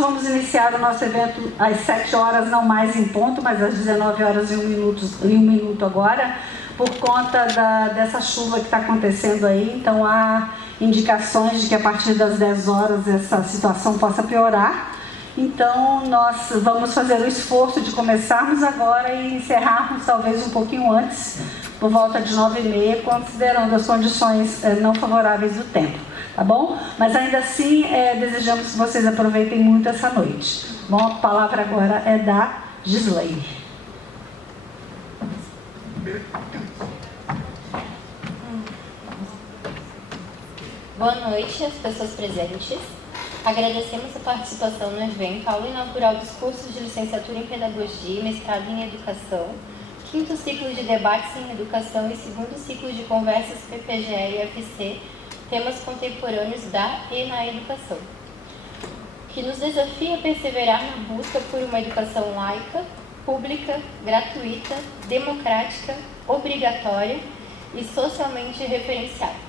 vamos iniciar o nosso evento às 7 horas, não mais em ponto, mas às 19 horas e um minuto agora, por conta dessa chuva que está acontecendo aí. Então, há indicações de que a partir das 10 horas essa situação possa piorar. Então, nós vamos fazer o esforço de começarmos agora e encerrarmos talvez um pouquinho antes, por volta de 9h30, considerando as condições não favoráveis do tempo, tá bom? Mas ainda assim, desejamos que vocês aproveitem muito essa noite. Bom, a palavra agora é da Gislaine. Boa noite às pessoas presentes. Agradecemos a participação no evento ao inaugurar dos cursos de licenciatura em Pedagogia e mestrado em Educação, 5º ciclo de debates em Educação e 2º ciclo de conversas PPGE e UFC, temas contemporâneos da e na educação, que nos desafia a perseverar na busca por uma educação laica, pública, gratuita, democrática, obrigatória e socialmente referenciada.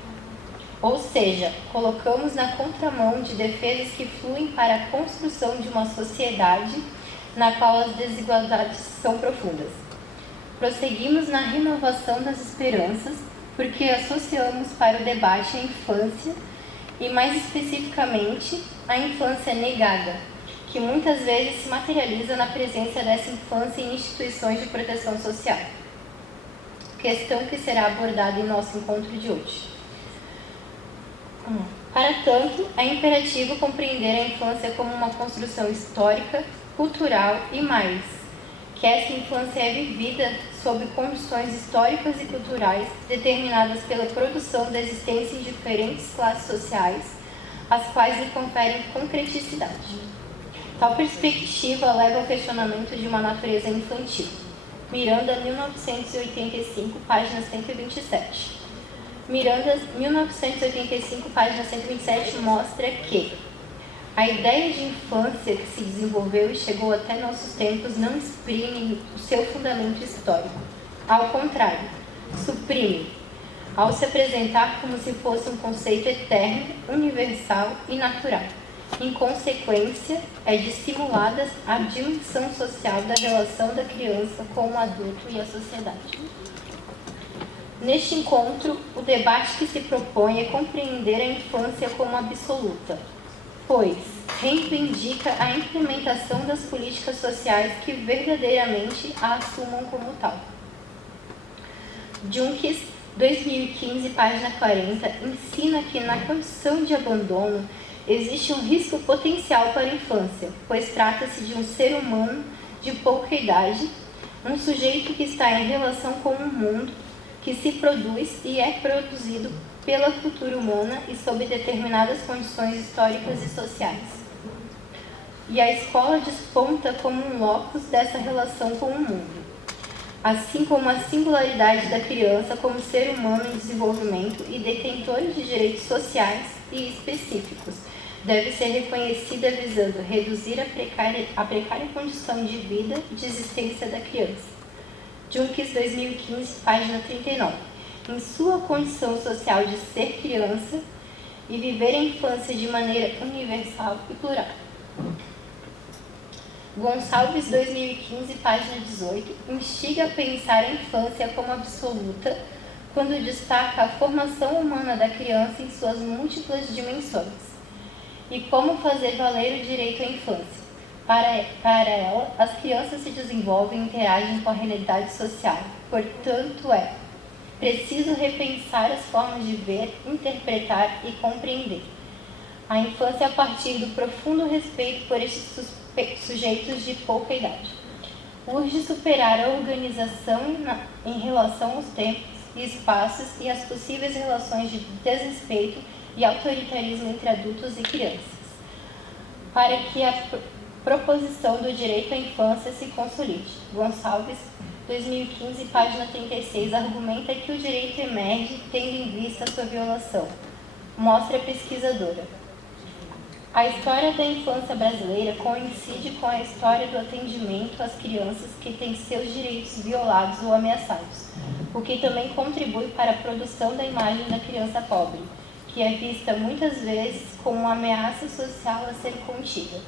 Ou seja, colocamos na contramão de defesas que fluem para a construção de uma sociedade na qual as desigualdades são profundas. Prosseguimos na renovação das esperanças, porque associamos para o debate a infância e, mais especificamente, a infância negada, que muitas vezes se materializa na presença dessa infância em instituições de proteção social. Questão que será abordada em nosso encontro de hoje. Para tanto, é imperativo compreender a infância como uma construção histórica, cultural e mais, que essa infância é vivida sob condições históricas e culturais determinadas pela produção da existência em diferentes classes sociais, as quais lhe conferem concreticidade. Tal perspectiva leva ao questionamento de uma natureza infantil. Miranda, 1985, página 127. Miranda, 1985, página 127, mostra que a ideia de infância que se desenvolveu e chegou até nossos tempos não exprime o seu fundamento histórico. Ao contrário, suprime, ao se apresentar como se fosse um conceito eterno, universal e natural. Em consequência, é dissimulada a dimensão social da relação da criança com o adulto e a sociedade. Neste encontro, o debate que se propõe é compreender a infância como absoluta, pois reivindica a implementação das políticas sociais que verdadeiramente a assumam como tal. Junques, 2015, página 40, ensina que na condição de abandono existe um risco potencial para a infância, pois trata-se de um ser humano de pouca idade, um sujeito que está em relação com o mundo, que se produz e é produzido pela cultura humana e sob determinadas condições históricas e sociais. E a escola desponta como um locus dessa relação com o mundo, assim como a singularidade da criança como ser humano em desenvolvimento e detentora de direitos sociais e específicos, deve ser reconhecida visando reduzir a precária condição de vida e de existência da criança. Junques, 2015, página 39. Em sua condição social de ser criança e viver a infância de maneira universal e plural. Gonçalves, 2015, página 18, instiga a pensar a infância como absoluta quando destaca a formação humana da criança em suas múltiplas dimensões e como fazer valer o direito à infância. Para ela, as crianças se desenvolvem e interagem com a realidade social. Portanto, é preciso repensar as formas de ver, interpretar e compreender a infância a partir do profundo respeito por estes sujeitos de pouca idade. Urge superar a organização em relação aos tempos e espaços e as possíveis relações de desrespeito e autoritarismo entre adultos e crianças, para que a proposição do direito à infância se consolide. Gonçalves, 2015, página 36, argumenta que o direito emerge tendo em vista sua violação. Mostra a pesquisadora. A história da infância brasileira coincide com a história do atendimento às crianças que têm seus direitos violados ou ameaçados, o que também contribui para a produção da imagem da criança pobre, que é vista muitas vezes como uma ameaça social a ser contida.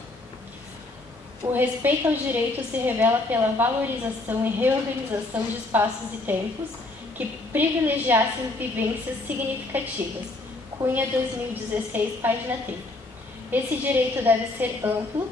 O respeito aos direitos se revela pela valorização e reorganização de espaços e tempos que privilegiassem vivências significativas. Cunha, 2016, página 30. Esse direito deve ser amplo,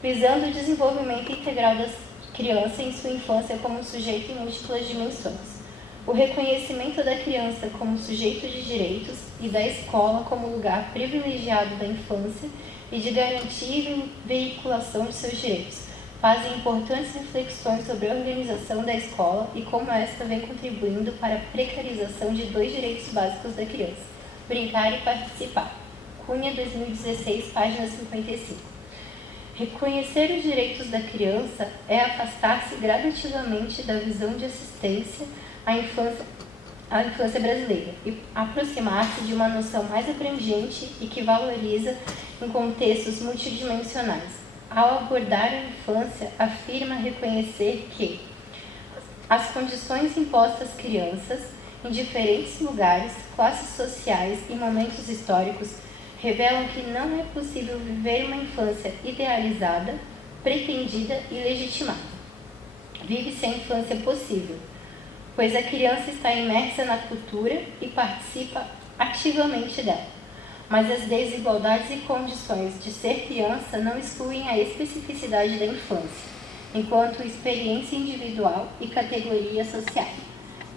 visando o desenvolvimento integral da criança em sua infância como sujeito em múltiplas dimensões. O reconhecimento da criança como sujeito de direitos e da escola como lugar privilegiado da infância e de garantia e veiculação de seus direitos, fazem importantes reflexões sobre a organização da escola e como esta vem contribuindo para a precarização de 2 direitos básicos da criança: brincar e participar. Cunha, 2016, página 55. Reconhecer os direitos da criança é afastar-se gradativamente da visão de assistência à infância brasileira e aproximar-se de uma noção mais abrangente e que valoriza em contextos multidimensionais. Ao abordar a infância, afirma reconhecer que as condições impostas às crianças em diferentes lugares, classes sociais e momentos históricos revelam que não é possível viver uma infância idealizada, pretendida e legitimada. Vive-se a infância possível, pois a criança está imersa na cultura e participa ativamente dela. Mas as desigualdades e condições de ser criança não excluem a especificidade da infância, enquanto experiência individual e categoria social.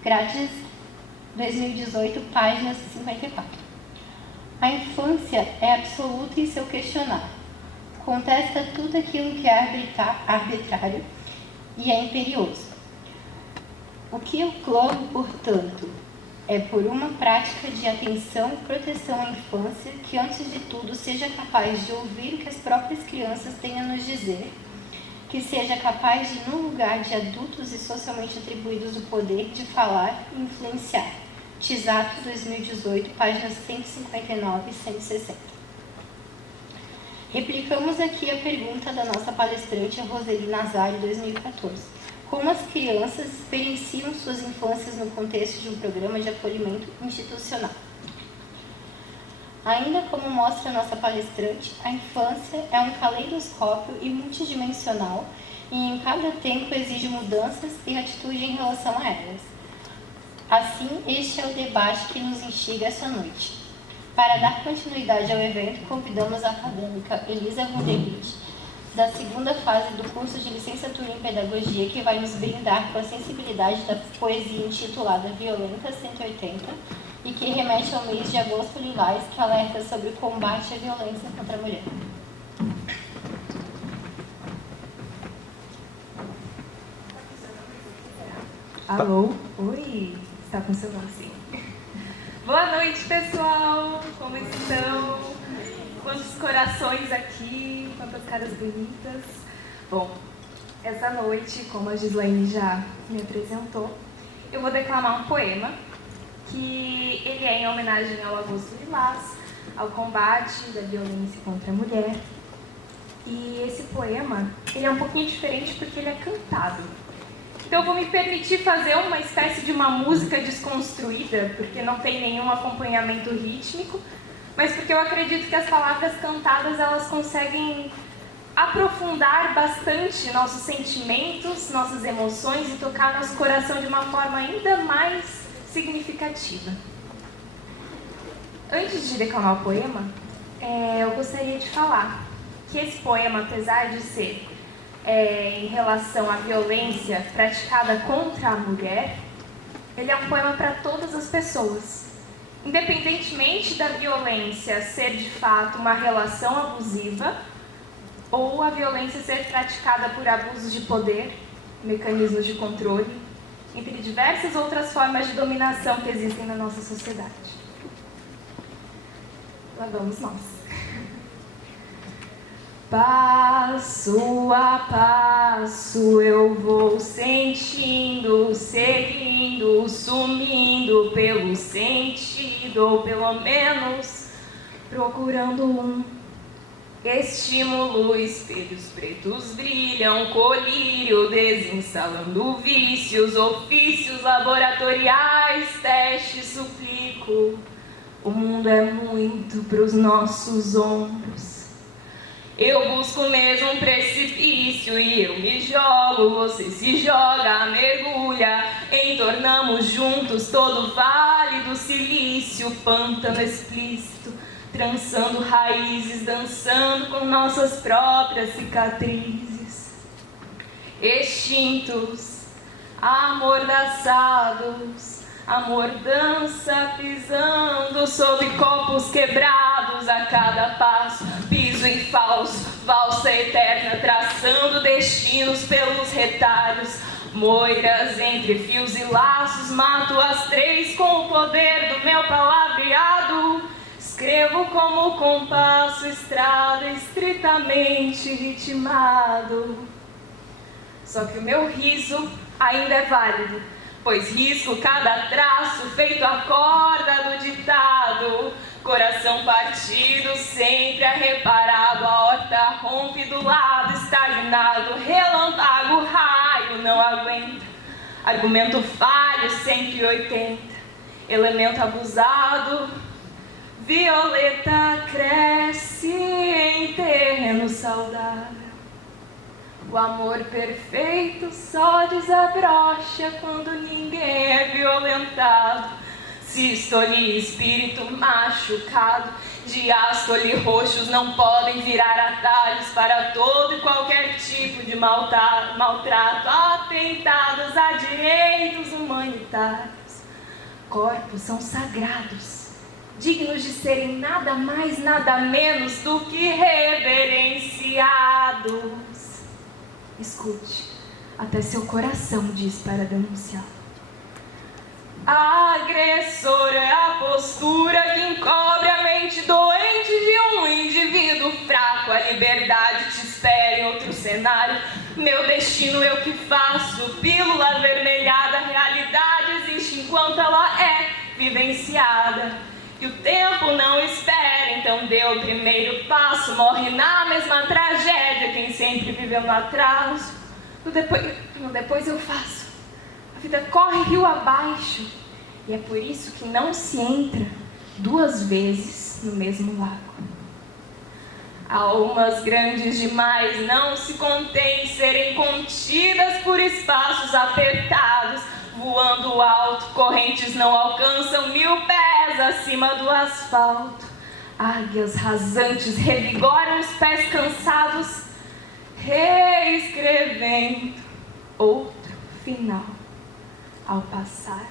Grades, 2018, página 54. A infância é absoluta em seu questionar. Contesta tudo aquilo que é arbitrário e é imperioso. O que eu clamo, portanto, é por uma prática de atenção e proteção à infância que, antes de tudo, seja capaz de ouvir o que as próprias crianças têm a nos dizer, que seja capaz de, no lugar de adultos e socialmente atribuídos o poder de falar e influenciar. Tisato, 2018, páginas 159 e 160. Replicamos aqui a pergunta da nossa palestrante, a Roseli Nazário, 2014. Como as crianças experienciam suas infâncias no contexto de um programa de acolhimento institucional? Ainda como mostra a nossa palestrante, a infância é um caleidoscópio e multidimensional e em cada tempo exige mudanças e atitude em relação a elas. Assim, este é o debate que nos instiga essa noite. Para dar continuidade ao evento, convidamos a acadêmica Elisa Wunderlich, da segunda fase do curso de licenciatura em Pedagogia, que vai nos brindar com a sensibilidade da poesia intitulada Violenta 180 e que remete ao mês de agosto lilás, que alerta sobre o combate à violência contra a mulher. Alô? Oi! Está funcionando sim. Boa noite, pessoal! Como estão? Quantos corações aqui, quantas caras bonitas. Bom, essa noite, como a Gislaine já me apresentou, eu vou declamar um poema que ele é em homenagem ao Agosto Lilás, ao combate da violência contra a mulher. E esse poema, ele é um pouquinho diferente porque ele é cantado. Então eu vou me permitir fazer uma espécie de uma música desconstruída, porque não tem nenhum acompanhamento rítmico, mas porque eu acredito que as palavras cantadas elas conseguem aprofundar bastante nossos sentimentos, nossas emoções e tocar nosso coração de uma forma ainda mais significativa. Antes de declamar o poema, eu gostaria de falar que esse poema, apesar de ser em relação à violência praticada contra a mulher, ele é um poema para todas as pessoas. Independentemente da violência ser de fato uma relação abusiva ou a violência ser praticada por abusos de poder, mecanismos de controle, entre diversas outras formas de dominação que existem na nossa sociedade. Lá vamos nós. Passo a passo eu vou sentindo, seguindo, sumindo pelo sentido, ou pelo menos procurando um estímulo. Espelhos pretos brilham, colírio desinstalando vícios, ofícios laboratoriais, testes, suplico. O mundo é muito pros nossos ombros. Eu busco mesmo um precipício precipício e eu me jogo, você se joga, mergulha, entornamos juntos todo o vale do silício, pântano explícito, trançando raízes, dançando com nossas próprias cicatrizes. Extintos, amordaçados, amor dança pisando sob copos quebrados a cada passo, piso em falso, valsa eterna, traçando destinos pelos retalhos, moiras entre fios e laços, mato as três com o poder do meu palavreado, escrevo como compasso, estrada estritamente ritmado. Só que o meu riso ainda é válido, pois risco cada traço feito a corda do ditado. Coração partido, sempre arreparado, a horta rompe do lado estagnado, relâmpago, raio, não aguenta. Argumento falho, 180, elemento abusado, violeta cresce em terreno saudável. O amor perfeito só desabrocha quando ninguém é violentado. Sístole e espírito machucado, diástole roxos não podem virar atalhos para todo e qualquer tipo de maltrato, atentados a direitos humanitários. Corpos são sagrados, dignos de serem nada mais, nada menos do que reverenciados. Escute, até seu coração diz para denunciar. Agressor é a postura que encobre a mente doente de um indivíduo fraco. A liberdade te espera em outro cenário. Meu destino eu que faço, pílula avermelhada. A realidade existe enquanto ela é vivenciada. E o tempo não espera, então dê o primeiro passo. Morre na mesma tragédia quem sempre viveu no atraso. No depois eu faço. A vida corre rio abaixo. E é por isso que não se entra duas vezes no mesmo lago. Almas grandes demais não se contêm em serem contidas por espaços apertados. Voando alto, correntes não alcançam 1000 pés acima do asfalto. Águias rasantes revigoram os pés cansados, reescrevendo outro final ao passar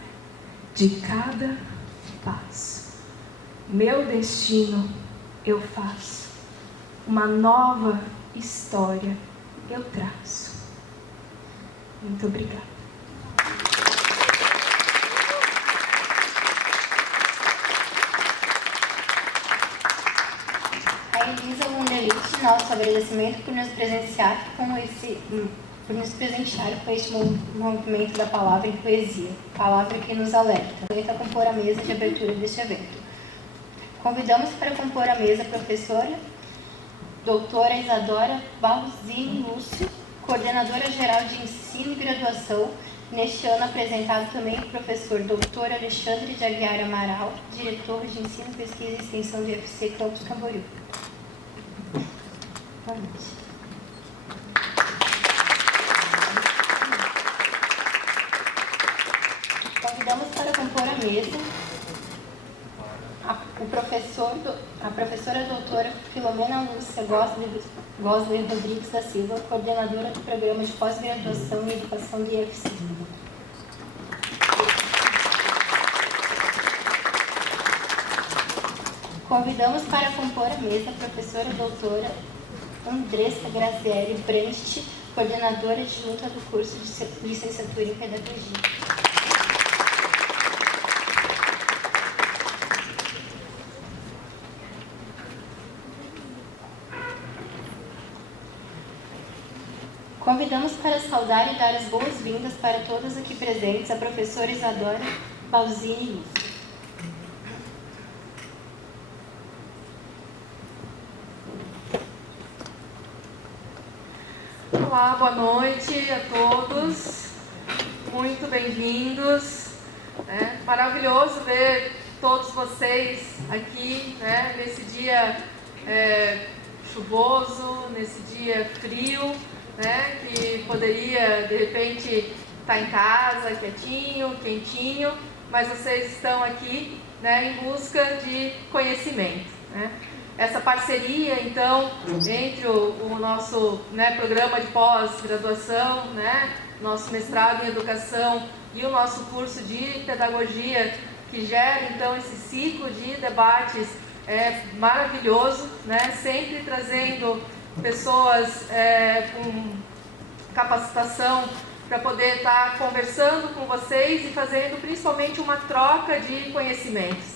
de cada passo. Meu destino eu faço, uma nova história eu traço. Muito obrigada. A Elisa Wunderlich, nosso agradecimento por nos presentear com este movimento da palavra em poesia, palavra que nos alerta. A compor a mesa de abertura deste evento. Convidamos para compor a mesa a professora doutora Isadora Balzini Lúcio, coordenadora geral de ensino e graduação, neste ano apresentado também o professor doutor Alexandre de Aguiar Amaral, diretor de ensino, pesquisa e extensão do IFC Campus Camboriú. Boa noite. Convidamos para compor a mesa a professora doutora Filomena Lúcia Gosler Rodrigues da Silva, coordenadora do programa de pós-graduação em educação do IFC. Convidamos para compor a mesa a professora doutora Andressa Grazielli Brandt, coordenadora adjunta do curso de licenciatura em pedagogia. Convidamos para saudar e dar as boas-vindas para todas aqui presentes a professora Isadora Balzini Lúcio. Olá, boa noite a todos, muito bem-vindos. Maravilhoso ver todos vocês aqui, nesse dia chuvoso, nesse dia frio, né, que poderia, de repente, estar em casa, quietinho, quentinho, mas vocês estão aqui, né, em busca de conhecimento, né? Essa parceria, então, entre o nosso, né, programa de pós-graduação, né, nosso mestrado em educação e o nosso curso de pedagogia, que gera, então, esse ciclo de debates maravilhoso, né, sempre trazendo pessoas com capacitação para poder estar conversando com vocês e fazendo principalmente uma troca de conhecimentos.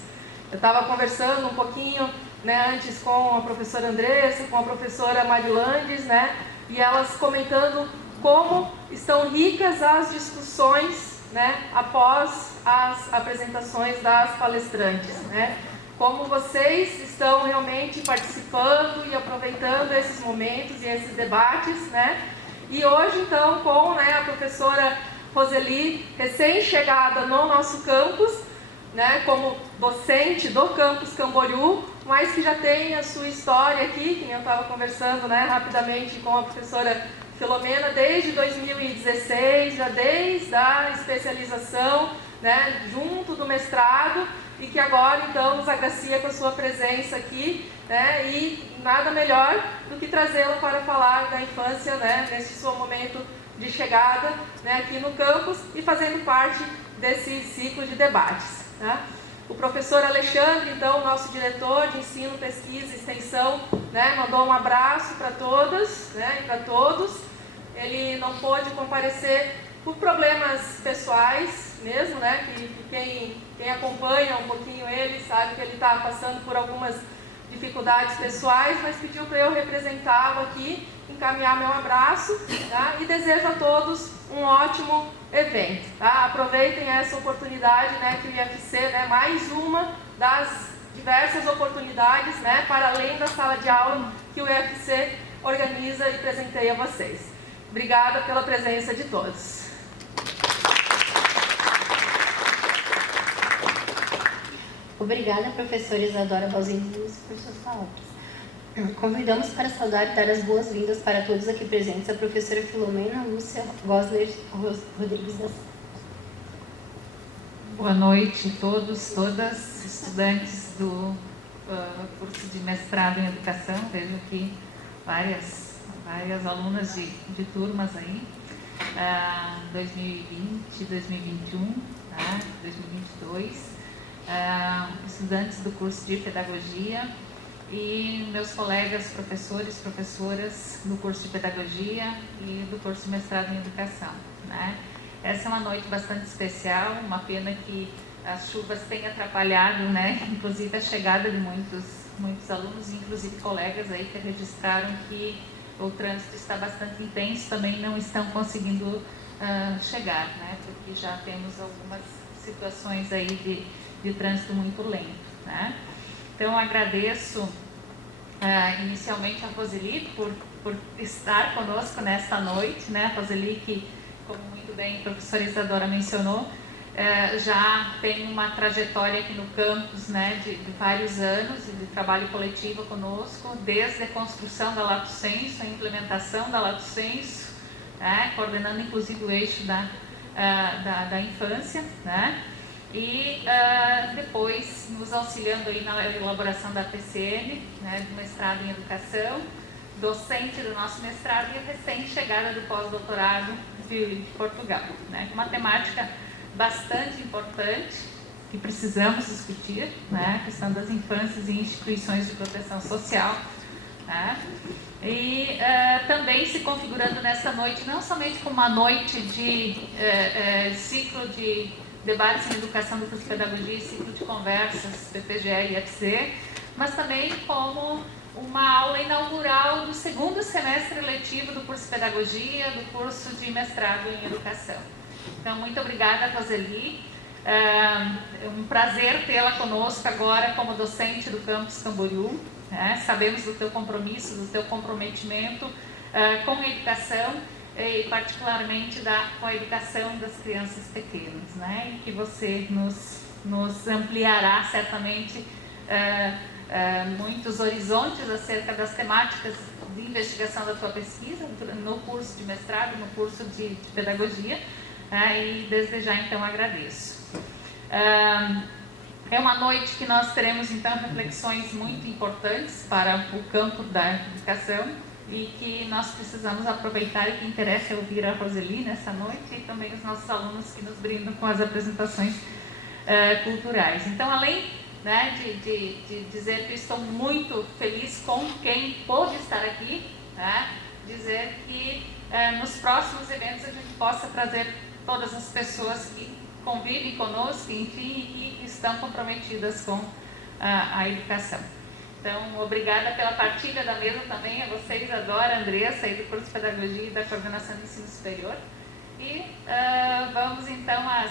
Eu estava conversando um pouquinho, né, antes com a professora Andressa, com a professora Marilandes, né, e elas comentando como estão ricas as discussões, né, após as apresentações das palestrantes, né, como vocês estão realmente participando e aproveitando esses momentos e esses debates, né, e hoje então com, né, a professora Roseli, recém-chegada no nosso campus, né, como docente do campus Camboriú, mas que já tem a sua história aqui, que eu estava conversando, né, rapidamente com a professora Filomena, desde 2016, já desde a especialização, né, junto do mestrado, e que agora então nos agracia com a sua presença aqui, né, e nada melhor do que trazê-la para falar da infância, né, nesse seu momento de chegada, né, aqui no campus e fazendo parte desse ciclo de debates. Tá? O professor Alexandre, então, nosso diretor de ensino, pesquisa e extensão, né, mandou um abraço para todas, né, e para todos. Ele não pôde comparecer por problemas pessoais mesmo, né, que quem acompanha um pouquinho ele sabe que ele está passando por algumas dificuldades pessoais, mas pediu para eu representá-lo aqui, encaminhar meu abraço, tá? E desejo a todos um ótimo evento. Tá? Aproveitem essa oportunidade, né, que o IFC, né, mais uma das diversas oportunidades, né, para além da sala de aula que o IFC organiza e presenteia a vocês. Obrigada pela presença de todos. Obrigada, professora Isadora Balzendinhos, por suas palavras. Convidamos para saudar e dar as boas-vindas para todos aqui presentes a professora Filomena Lúcia Gosler Rodrigues da Silva. Boa noite a todos, todas, estudantes do curso de mestrado em educação. Vejo aqui várias alunas de turmas aí, 2020, 2021, tá? 2022. Estudantes do curso de pedagogia e meus colegas professores, professoras do curso de pedagogia e do curso de mestrado em educação, né? Essa é uma noite bastante especial, uma pena que as chuvas tenham atrapalhado, né, inclusive a chegada de muitos alunos, inclusive colegas aí que registraram que o trânsito está bastante intenso, também não estão conseguindo chegar, né, porque já temos algumas situações aí de trânsito muito lento, né. Então, agradeço inicialmente a Roseli por estar conosco nesta noite, né, a Roseli que, como muito bem a professora Isadora mencionou, já tem uma trajetória aqui no campus, né, de vários anos de trabalho coletivo conosco, desde a construção da Lato Sensu, a implementação da Lato Sensu, né, coordenando inclusive o eixo da infância, né, e depois nos auxiliando aí na elaboração da PCM, né, do mestrado em educação, docente do nosso mestrado e recém-chegada do pós-doutorado de Portugal, né, uma temática bastante importante que precisamos discutir, né, a questão das infâncias e instituições de proteção social, né, e também se configurando nessa noite não somente como uma noite de ciclo de debates em educação do curso de pedagogia e ciclo de conversas PPGE e IFC, mas também como uma aula inaugural do segundo semestre letivo do curso de pedagogia, do curso de mestrado em educação. Então, muito obrigada, Roseli. É um prazer tê-la conosco agora como docente do campus Camboriú, né? Sabemos do teu compromisso, do teu comprometimento com a educação e particularmente com a educação das crianças pequenas, né? E que você nos ampliará certamente muitos horizontes acerca das temáticas de investigação da tua pesquisa no curso de mestrado, no curso de pedagogia, e desde já então agradeço. É uma noite que nós teremos então reflexões muito importantes para o campo da educação e que nós precisamos aproveitar, e que interessa ouvir a Roseli nessa noite e também os nossos alunos que nos brindam com as apresentações culturais. Então, além, né, de dizer que estou muito feliz com quem pôde estar aqui, né, dizer que nos próximos eventos a gente possa trazer todas as pessoas que convivem conosco, enfim, e que estão comprometidas com a educação. Então, obrigada pela partilha da mesa também a vocês, Adora, Andressa, aí do curso de Pedagogia e da Coordenação de Ensino Superior. E vamos então à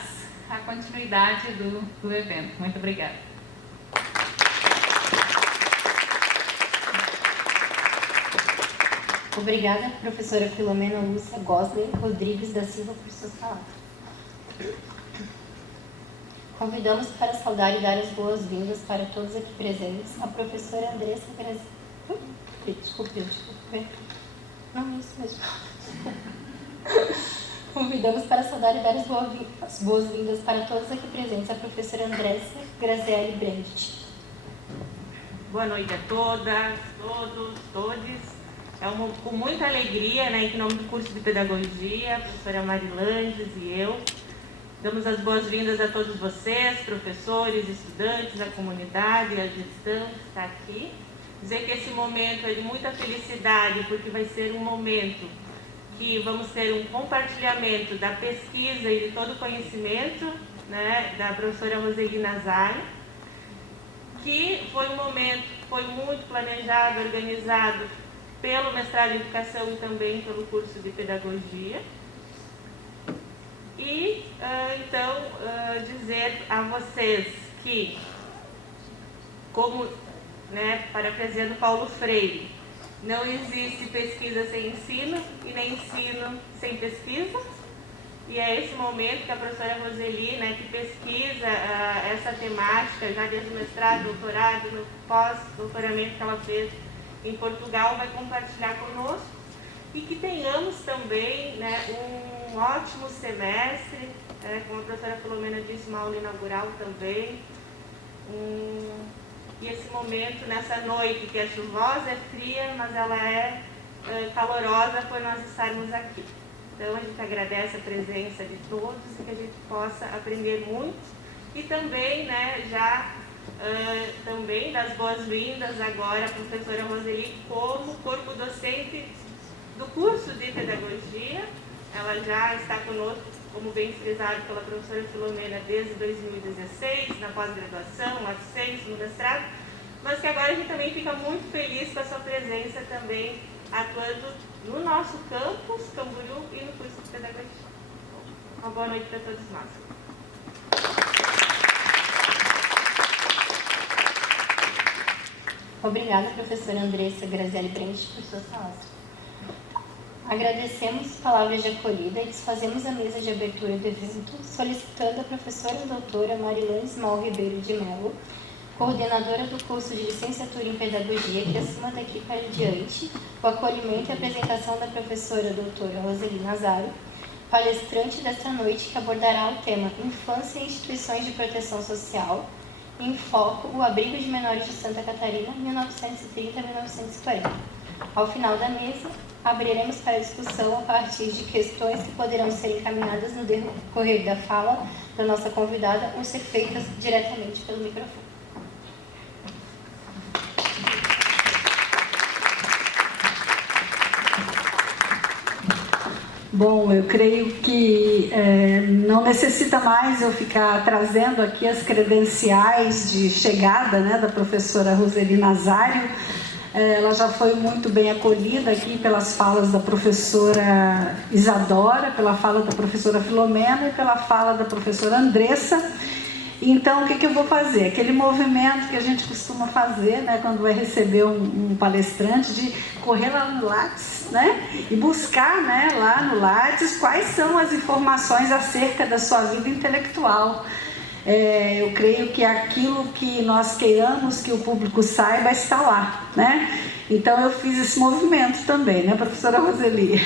continuidade do evento. Muito obrigada. Obrigada, professora Filomena Lúcia Gosler Rodrigues da Silva, por suas palavras. Convidamos para saudar e dar as boas-vindas para todos aqui presentes a professora Andressa Graziele. Desculpe. Não, isso mesmo. Convidamos para saudar e dar as boas-vindas para todos aqui presentes a professora Andressa Graziele Brandt. Boa noite a todas, todos, todes. Com muita alegria, né, em nome do curso de Pedagogia, a professora Marilanges e eu, damos as boas-vindas a todos vocês, professores, estudantes, a comunidade, a gestão que está aqui. Dizer que esse momento é de muita felicidade, porque vai ser um momento que vamos ter um compartilhamento da pesquisa e de todo o conhecimento, né, da professora Roseli Nazário, que foi um momento que foi muito planejado, organizado pelo mestrado em Educação e também pelo curso de Pedagogia. E, então, dizer a vocês que, como, né, parafraseando Paulo Freire, não existe pesquisa sem ensino e nem ensino sem pesquisa. E é esse momento que a professora Roseli, né, que pesquisa essa temática já desde o mestrado, doutorado, no pós-doutoramento que ela fez em Portugal, vai compartilhar conosco, e que tenhamos também, né, um ótimo semestre, como a professora Filomena disse, uma aula inaugural também, e esse momento, nessa noite que é chuvosa, é fria, mas ela é calorosa por nós estarmos aqui. Então a gente agradece a presença de todos e que a gente possa aprender muito, e também, né, também das boas-vindas agora à professora Roseli como corpo docente do curso de Pedagogia. Ela já está conosco, como bem frisado pela professora Filomena, desde 2016, na pós-graduação, no licenciatura, no mestrado, mas que agora a gente também fica muito feliz com a sua presença também, atuando no nosso campus, Camboriú, e no curso de Pedagogia. Uma boa noite para todos nós. Obrigada, professora Andressa Graziele Brandt, por suas palavras. Agradecemos as palavras de acolhida e desfazemos a mesa de abertura do evento, solicitando a professora doutora Marilanges Mal Ribeiro de Mello, coordenadora do curso de Licenciatura em Pedagogia, que assuma daqui para diante o acolhimento e apresentação da professora doutora Roseli Nazário, palestrante desta noite, que abordará o tema Infância e Instituições de Proteção Social, em foco o Abrigo de Menores de Santa Catarina, 1930-1940. Ao final da mesa, abriremos para discussão a partir de questões que poderão ser encaminhadas no decorrer da fala da nossa convidada ou ser feitas diretamente pelo microfone. Bom, eu creio que não necessita mais eu ficar trazendo aqui as credenciais de chegada, né, da professora Roseli Nazário. Ela já foi muito bem acolhida aqui pelas falas da professora Isadora, pela fala da professora Filomena e pela fala da professora Andressa. Então, o que eu vou fazer? Aquele movimento que a gente costuma fazer, né, quando vai receber um palestrante, de correr lá no Lattes, né, e buscar, né, lá no Lattes quais são as informações acerca da sua vida intelectual. eu creio que aquilo que nós queiramos que o público saiba está lá, né? Então eu fiz esse movimento também, né, professora Roseli?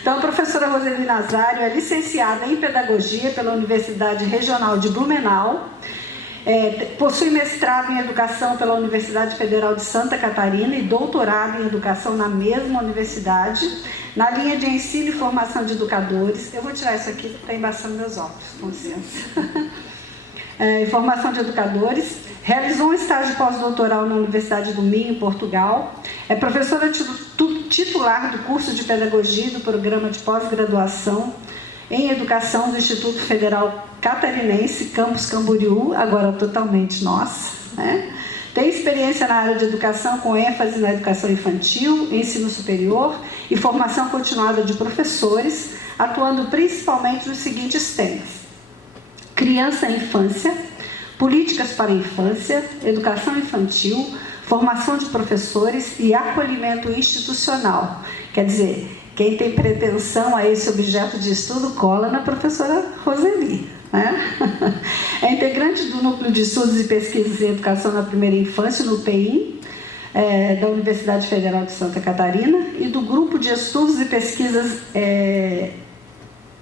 Então a professora Roseli Nazário é licenciada em Pedagogia pela Universidade Regional de Blumenau, possui mestrado em Educação pela Universidade Federal de Santa Catarina e doutorado em Educação na mesma universidade, na linha de ensino e formação de educadores. Eu vou tirar isso aqui porque está embaçando meus óculos, com licença. Formação de educadores, realizou um estágio pós-doutoral na Universidade do Minho, em Portugal, é professora titular do curso de Pedagogia e do programa de pós-graduação em Educação do Instituto Federal Catarinense, Campus Camboriú, agora totalmente nossa, né? Tem experiência na área de educação com ênfase na educação infantil, ensino superior e formação continuada de professores, atuando principalmente nos seguintes temas: criança e infância, políticas para a infância, educação infantil, formação de professores e acolhimento institucional. Quer dizer, quem tem pretensão a esse objeto de estudo cola na professora Roseli, né? É integrante do Núcleo de Estudos e Pesquisas em Educação na Primeira Infância, no PEIM, da Universidade Federal de Santa Catarina, e do Grupo de Estudos e Pesquisas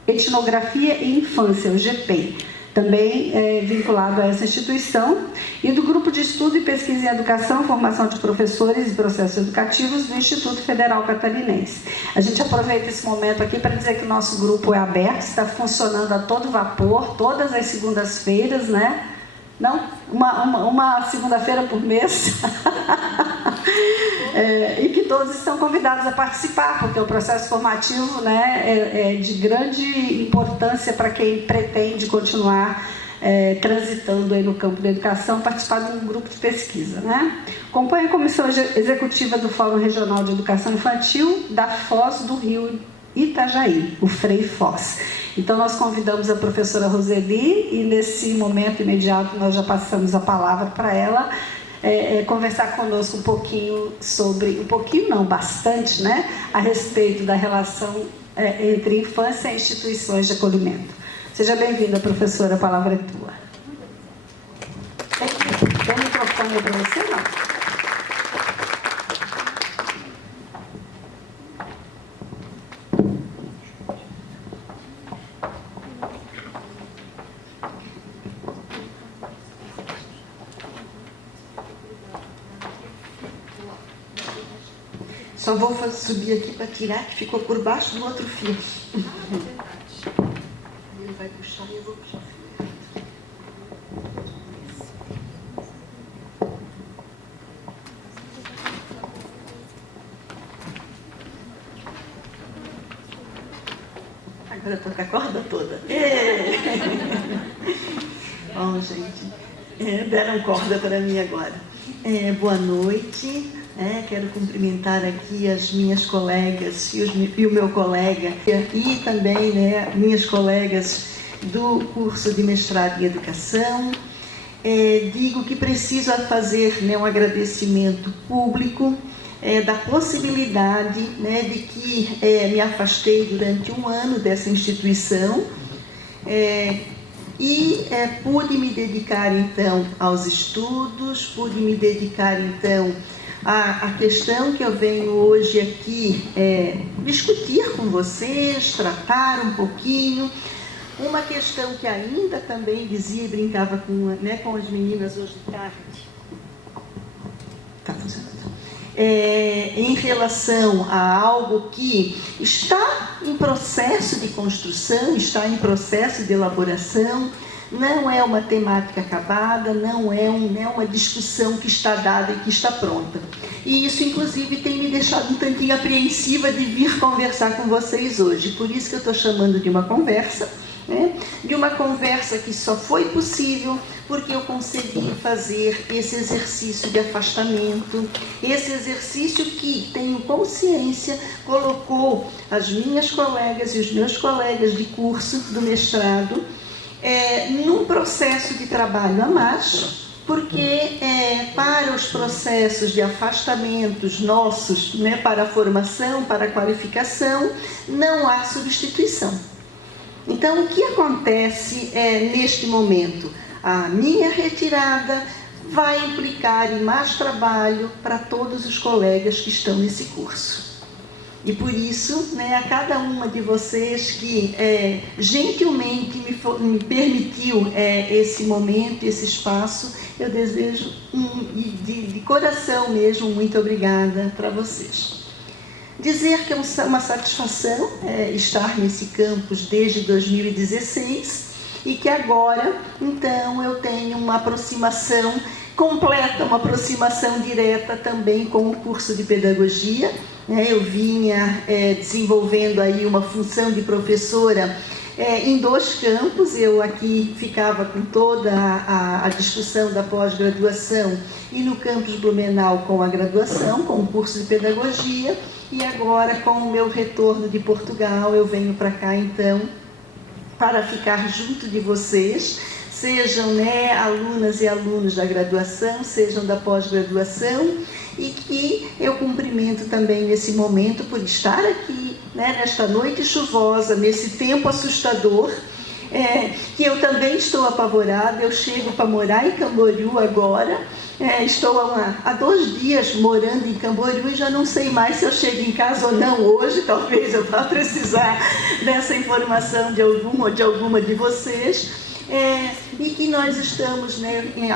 Etnografia e Infância, o GPEI, também vinculado a essa instituição, e do Grupo de Estudo e Pesquisa em Educação, Formação de Professores e Processos Educativos do Instituto Federal Catarinense. A gente aproveita esse momento aqui para dizer que o nosso grupo é aberto, está funcionando a todo vapor, todas as segundas-feiras, né? Não? Uma segunda-feira por mês. E que todos estão convidados a participar, porque o processo formativo, né, é de grande importância para quem pretende continuar transitando aí no campo da educação, participar de um grupo de pesquisa, né? Compõe a comissão executiva do Fórum Regional de Educação Infantil da Foz do Rio Itajaí, o Frei Foz. Então nós convidamos a professora Roseli e nesse momento imediato nós já passamos a palavra para ela conversar conosco um pouquinho sobre, bastante, né, a respeito da relação entre infância e instituições de acolhimento. Seja bem-vinda, professora, a palavra é tua. Tem microfone para você, não? Só vou subir aqui para tirar, que ficou por baixo do outro fio. Ele vai puxar e eu vou puxar o fio. Agora eu tô com a corda toda. Bom, gente, deram corda para mim agora. Boa noite. Quero cumprimentar aqui as minhas colegas e o meu colega e também, né, minhas colegas do curso de mestrado em educação. Digo que preciso fazer, né, um agradecimento público da possibilidade, né, de que me afastei durante um ano dessa instituição e pude me dedicar então aos estudos, pude me dedicar então a questão que eu venho hoje aqui discutir com vocês, tratar um pouquinho, uma questão que ainda também dizia e brincava com as meninas hoje de tarde. Tá funcionando. Em relação a algo que está em processo de construção, está em processo de elaboração, não é uma temática acabada, não é uma discussão que está dada e que está pronta. E isso, inclusive, tem me deixado um tantinho apreensiva de vir conversar com vocês hoje. Por isso que eu estou chamando de uma conversa, né? De uma conversa que só foi possível porque eu consegui fazer esse exercício de afastamento, esse exercício que, tenho consciência, colocou as minhas colegas e os meus colegas de curso do mestrado num processo de trabalho a mais, porque para os processos de afastamentos nossos, né, para a formação, para a qualificação, não há substituição. Então, o que acontece neste momento? A minha retirada vai implicar em mais trabalho para todos os colegas que estão nesse curso. E por isso, a cada uma de vocês que gentilmente me permitiu esse momento, esse espaço, eu desejo de coração mesmo, muito obrigada para vocês. Dizer que é uma satisfação estar nesse campus desde 2016 e que agora, então, eu tenho uma aproximação completa, uma aproximação direta também com o curso de pedagogia. Eu vinha desenvolvendo aí uma função de professora em 2 campos. Eu aqui ficava com toda a discussão da pós-graduação e no campus Blumenau com a graduação, com o curso de pedagogia. E agora, com o meu retorno de Portugal, eu venho para cá, então, para ficar junto de vocês, sejam alunas e alunos da graduação, sejam da pós-graduação, e que eu cumprimento também nesse momento por estar aqui, nesta noite chuvosa, nesse tempo assustador, que eu também estou apavorada. Eu chego para morar em Camboriú agora, estou há 2 dias morando em Camboriú e já não sei mais se eu chego em casa ou não hoje. Talvez eu vá precisar dessa informação de alguma de vocês. E que nós estamos,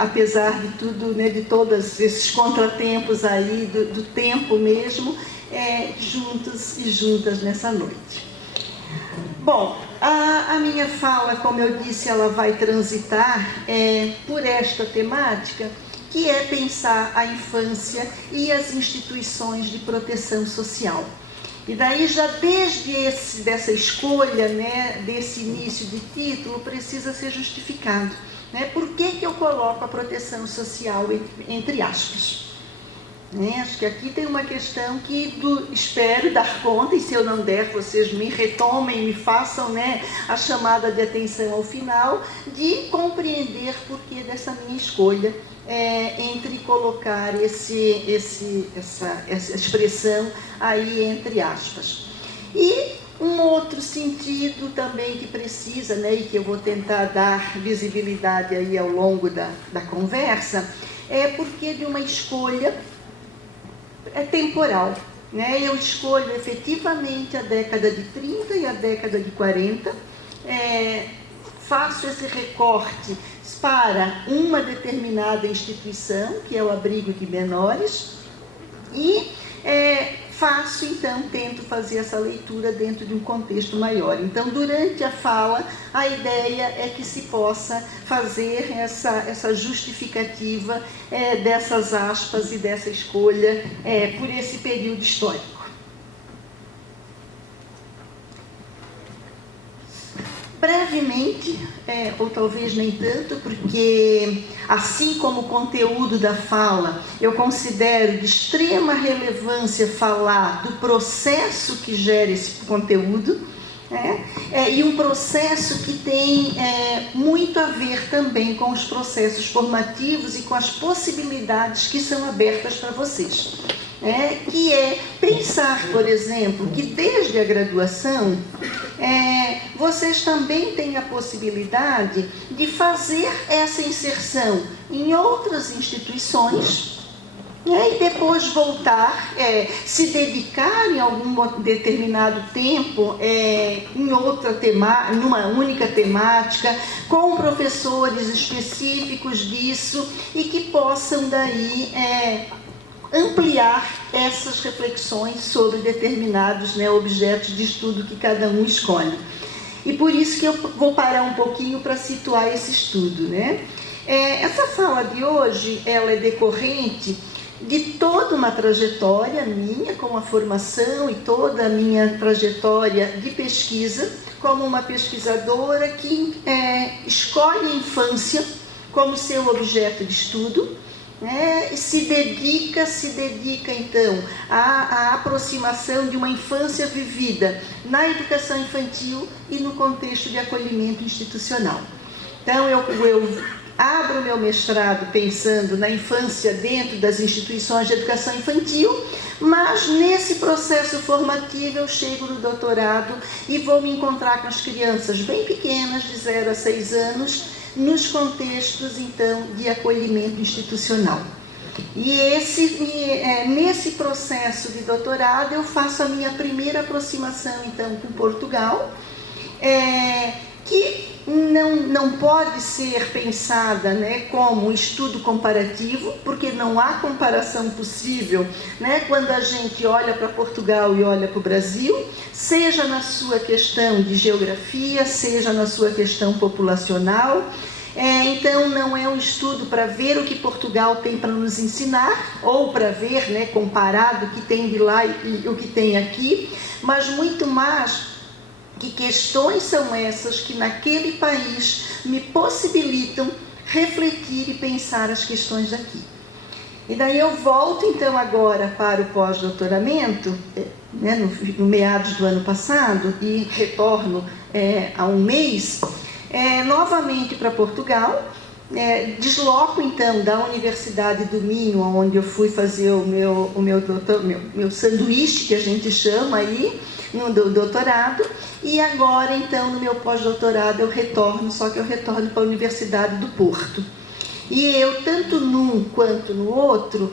apesar de tudo, de todos esses contratempos aí, do tempo mesmo, juntos e juntas nessa noite. Bom, a minha fala, como eu disse, ela vai transitar por esta temática, que é pensar a infância e as instituições de proteção social. E daí, já desde dessa escolha, desse início de título, precisa ser justificado. Por que eu coloco a proteção social entre aspas? Acho que aqui tem uma questão que espero dar conta, e se eu não der, vocês me retomem, me façam a chamada de atenção ao final, de compreender por que dessa minha escolha entre colocar essa expressão aí entre aspas. E um outro sentido também que precisa, e que eu vou tentar dar visibilidade aí ao longo da conversa, porque de uma escolha temporal. Eu escolho efetivamente a década de 30 e a década de 40, faço esse recorte para uma determinada instituição, que é o abrigo de menores, e tento fazer essa leitura dentro de um contexto maior. Então, durante a fala, a ideia é que se possa fazer essa justificativa dessas aspas e dessa escolha por esse período histórico. Brevemente, ou talvez nem tanto, porque assim como o conteúdo da fala, eu considero de extrema relevância falar do processo que gera esse conteúdo, e um processo que tem muito a ver também com os processos formativos e com as possibilidades que são abertas para vocês. Que é pensar, por exemplo, que desde a graduação vocês também têm a possibilidade de fazer essa inserção em outras instituições, e depois voltar, se dedicar em algum determinado tempo numa única temática, com professores específicos disso, e que possam daí ampliar essas reflexões sobre determinados objetos de estudo que cada um escolhe. E por isso que eu vou parar um pouquinho para situar esse estudo. Essa fala de hoje, ela é decorrente de toda uma trajetória minha, com a formação e toda a minha trajetória de pesquisa, como uma pesquisadora que escolhe a infância como seu objeto de estudo, se dedica então à aproximação de uma infância vivida na educação infantil e no contexto de acolhimento institucional. Então, eu abro meu mestrado pensando na infância dentro das instituições de educação infantil, Mas nesse processo formativo eu chego no doutorado e vou me encontrar com as crianças bem pequenas, de 0 a 6 anos, nos contextos, então, de acolhimento institucional. E nesse processo de doutorado eu faço a minha primeira aproximação, então, com Portugal, que não pode ser pensada, né, como um estudo comparativo, porque não há comparação possível, né, quando a gente olha para Portugal e olha para o Brasil, seja na sua questão de geografia, seja na sua questão populacional. Então, não é um estudo para ver o que Portugal tem para nos ensinar, ou para ver, né, comparado o que tem de lá e o que tem aqui, mas muito mais que questões são essas que naquele país me possibilitam refletir e pensar as questões daqui. E daí eu volto então agora para o pós-doutoramento, né, no meados do ano passado, e retorno há um mês, novamente para Portugal. Desloco então da Universidade do Minho, onde eu fui fazer o meu sanduíche, que a gente chama aí, no doutorado, e agora então no meu pós-doutorado eu retorno, só que eu retorno para a Universidade do Porto. E eu, tanto num quanto no outro,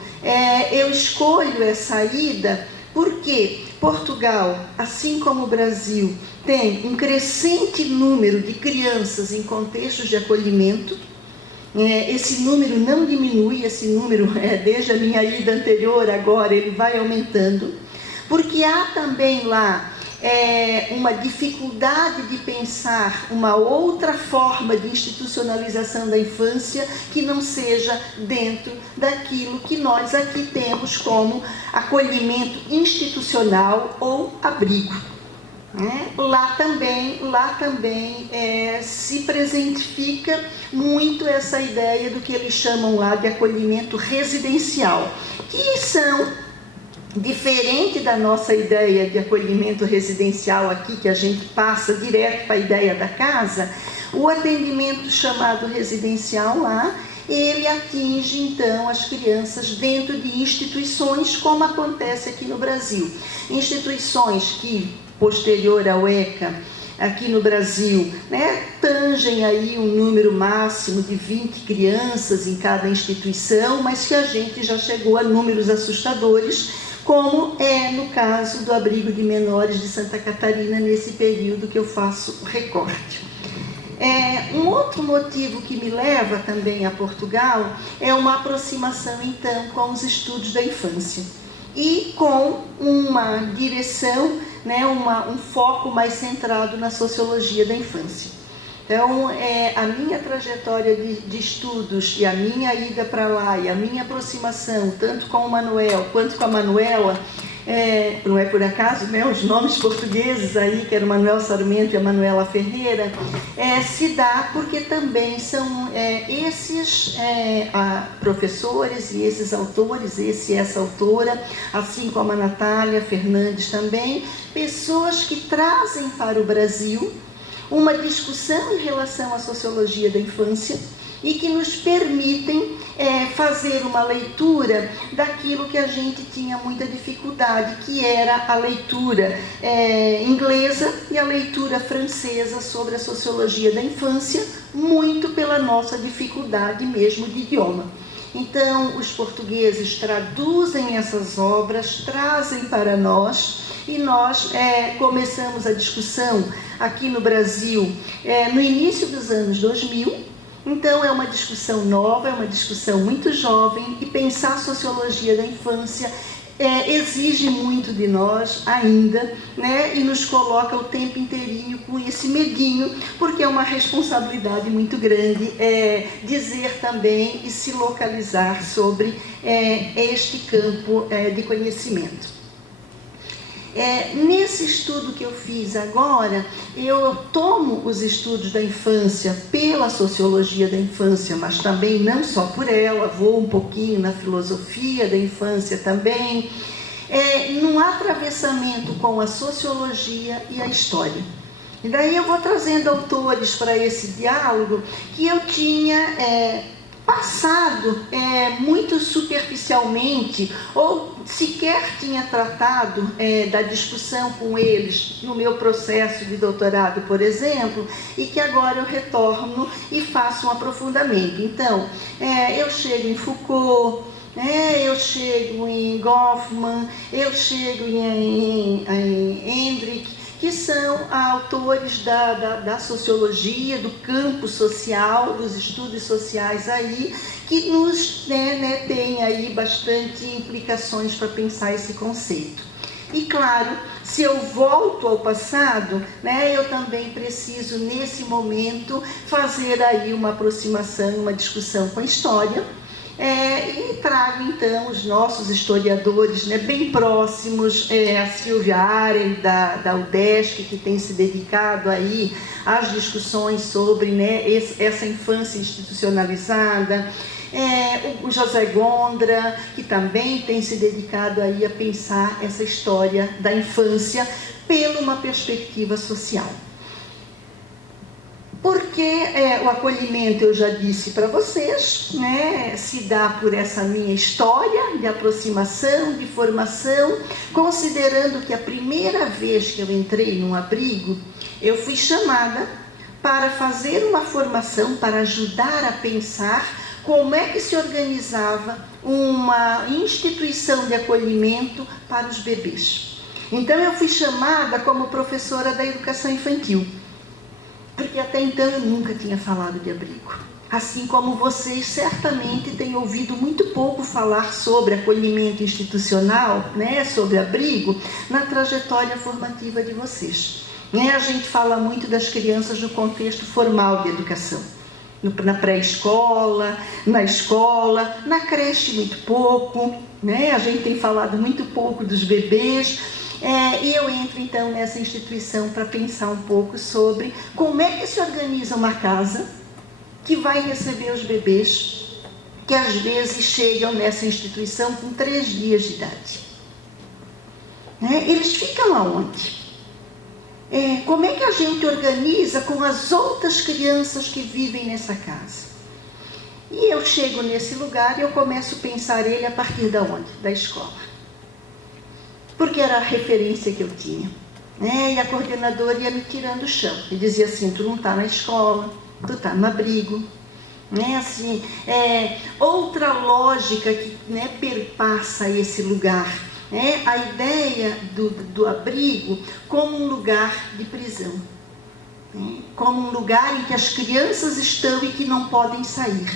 eu escolho essa ida porque Portugal, assim como o Brasil, tem um crescente número de crianças em contextos de acolhimento. Esse número não diminui, esse número, desde a minha ida anterior, agora ele vai aumentando, porque há também lá uma dificuldade de pensar uma outra forma de institucionalização da infância que não seja dentro daquilo que nós aqui temos como acolhimento institucional ou abrigo. Lá também se presentifica muito essa ideia do que eles chamam lá de acolhimento residencial, que são diferente da nossa ideia de acolhimento residencial aqui, que a gente passa direto para a ideia da casa. O atendimento chamado residencial lá, ele atinge então as crianças dentro de instituições, como acontece aqui no Brasil. Instituições que, posterior ao ECA, aqui no Brasil, né, tangem aí um número máximo de 20 crianças em cada instituição, mas que a gente já chegou a números assustadores, como no caso do abrigo de menores de Santa Catarina, nesse período que eu faço recorte. Um outro motivo que me leva também a Portugal é uma aproximação, então, com os estudos da infância e com uma direção, né, um foco mais centrado na sociologia da infância. Então, a minha trajetória de estudos e a minha ida para lá e a minha aproximação, tanto com o Manuel quanto com a Manuela, não é por acaso, né, os nomes portugueses aí, que era o Manuel Sarmento e a Manuela Ferreira, se dá porque também são esses professores e esses autores, essa autora, assim como a Natália Fernandes também, pessoas que trazem para o Brasil uma discussão em relação à sociologia da infância e que nos permitem fazer uma leitura daquilo que a gente tinha muita dificuldade, que era a leitura inglesa e a leitura francesa sobre a sociologia da infância, muito pela nossa dificuldade mesmo de idioma. Então, os portugueses traduzem essas obras, trazem para nós, e nós começamos a discussão aqui no Brasil no início dos anos 2000. Então, é uma discussão nova, é uma discussão muito jovem, e pensar a sociologia da infância exige muito de nós ainda, né? E nos coloca o tempo inteirinho com esse medinho, porque é uma responsabilidade muito grande dizer também e se localizar sobre este campo de conhecimento. Nesse estudo que eu fiz agora, eu tomo os estudos da infância pela sociologia da infância, mas também não só por ela, vou um pouquinho na filosofia da infância também, num atravessamento com a sociologia e a história. E daí eu vou trazendo autores para esse diálogo que eu tinha passado muito superficialmente, ou sequer tinha tratado da discussão com eles no meu processo de doutorado, por exemplo, e que agora eu retorno e faço um aprofundamento. Então, eu chego em Foucault, eu chego em Goffman, eu chego em Hendrick, que são autores da sociologia, do campo social, dos estudos sociais aí, que nos tem aí bastante implicações para pensar esse conceito. E claro, se eu volto ao passado, eu também preciso, nesse momento, fazer aí uma aproximação, uma discussão com a história, e trago então os nossos historiadores bem próximos, a Silvia Arendt da UDESC, que tem se dedicado aí às discussões sobre essa infância institucionalizada, o José Gondra, que também tem se dedicado aí a pensar essa história da infância pela uma perspectiva social. Porque o acolhimento, eu já disse para vocês, se dá por essa minha história de aproximação, de formação, considerando que a primeira vez que eu entrei num abrigo, eu fui chamada para fazer uma formação, para ajudar a pensar como é que se organizava uma instituição de acolhimento para os bebês. Então, eu fui chamada como professora da educação infantil, porque até então eu nunca tinha falado de abrigo. Assim como vocês certamente têm ouvido muito pouco falar sobre acolhimento institucional, sobre abrigo, na trajetória formativa de vocês. A gente fala muito das crianças no contexto formal de educação. Na pré-escola, na escola, na creche muito pouco, a gente tem falado muito pouco dos bebês. E eu entro então nessa instituição para pensar um pouco sobre como é que se organiza uma casa que vai receber os bebês que às vezes chegam nessa instituição com 3 dias de idade. Eles ficam aonde? Como é que a gente organiza com as outras crianças que vivem nessa casa? E eu chego nesse lugar e eu começo a pensar ele a partir de onde? Da escola. Porque era a referência que eu tinha. E a coordenadora ia me tirando o chão. E dizia assim, tu não está na escola, tu está no abrigo. Outra lógica que perpassa esse lugar. A ideia do abrigo como um lugar de prisão. Como um lugar em que as crianças estão e que não podem sair.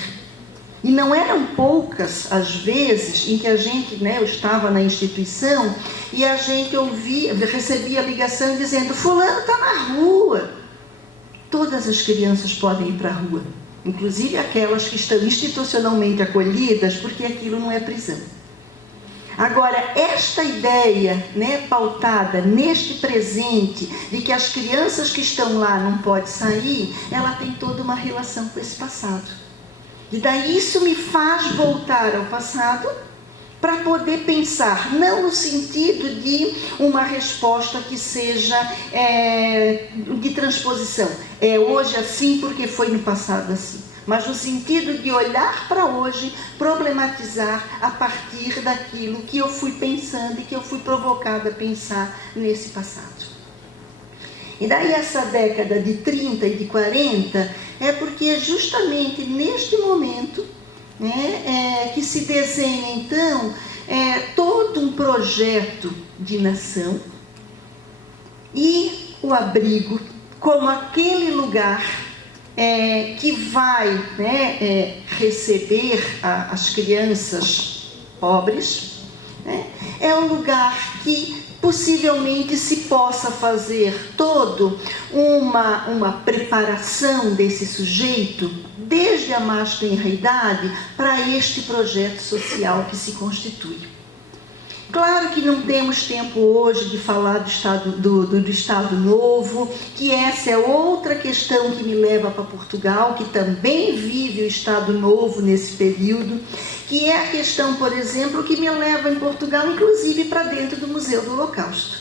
E não eram poucas as vezes em que a gente, eu estava na instituição e a gente recebia ligação dizendo, fulano está na rua. Todas as crianças podem ir para a rua, inclusive aquelas que estão institucionalmente acolhidas, porque aquilo não é prisão. Agora, esta ideia, pautada neste presente, de que as crianças que estão lá não podem sair, ela tem toda uma relação com esse passado. E daí isso me faz voltar ao passado para poder pensar, não no sentido de uma resposta que seja de transposição. É hoje assim porque foi no passado assim. Mas no sentido de olhar para hoje, problematizar a partir daquilo que eu fui pensando e que eu fui provocada a pensar nesse passado. E daí essa década de 30 e de 40 é porque é justamente neste momento que se desenha então todo um projeto de nação e o abrigo como aquele lugar que vai receber as crianças pobres, é um lugar que possivelmente se possa fazer todo uma preparação desse sujeito, desde a mais tenra idade, para este projeto social que se constitui. Claro que não temos tempo hoje de falar do Estado Novo, que essa é outra questão que me leva para Portugal, que também vive o Estado Novo nesse período, que é a questão, por exemplo, que me leva em Portugal, inclusive, para dentro do Museu do Holocausto,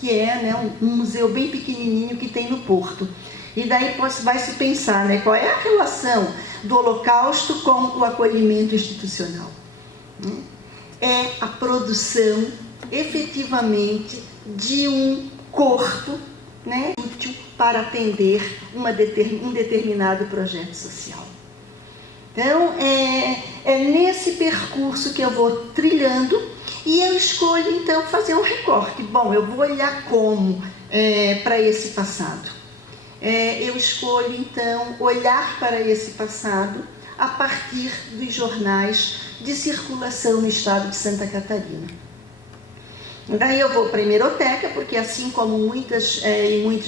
que é um museu bem pequenininho que tem no Porto. E daí vai se pensar qual é a relação do Holocausto com o acolhimento institucional. É a produção, efetivamente, de um corpo, né, útil para atender um determinado projeto social. Então, é nesse percurso que eu vou trilhando e eu escolho, então, fazer um recorte. Bom, eu vou olhar como para esse passado. Eu escolho, então, olhar para esse passado a partir dos jornais de circulação no estado de Santa Catarina. Daí eu vou para a hemeroteca, porque assim como muitos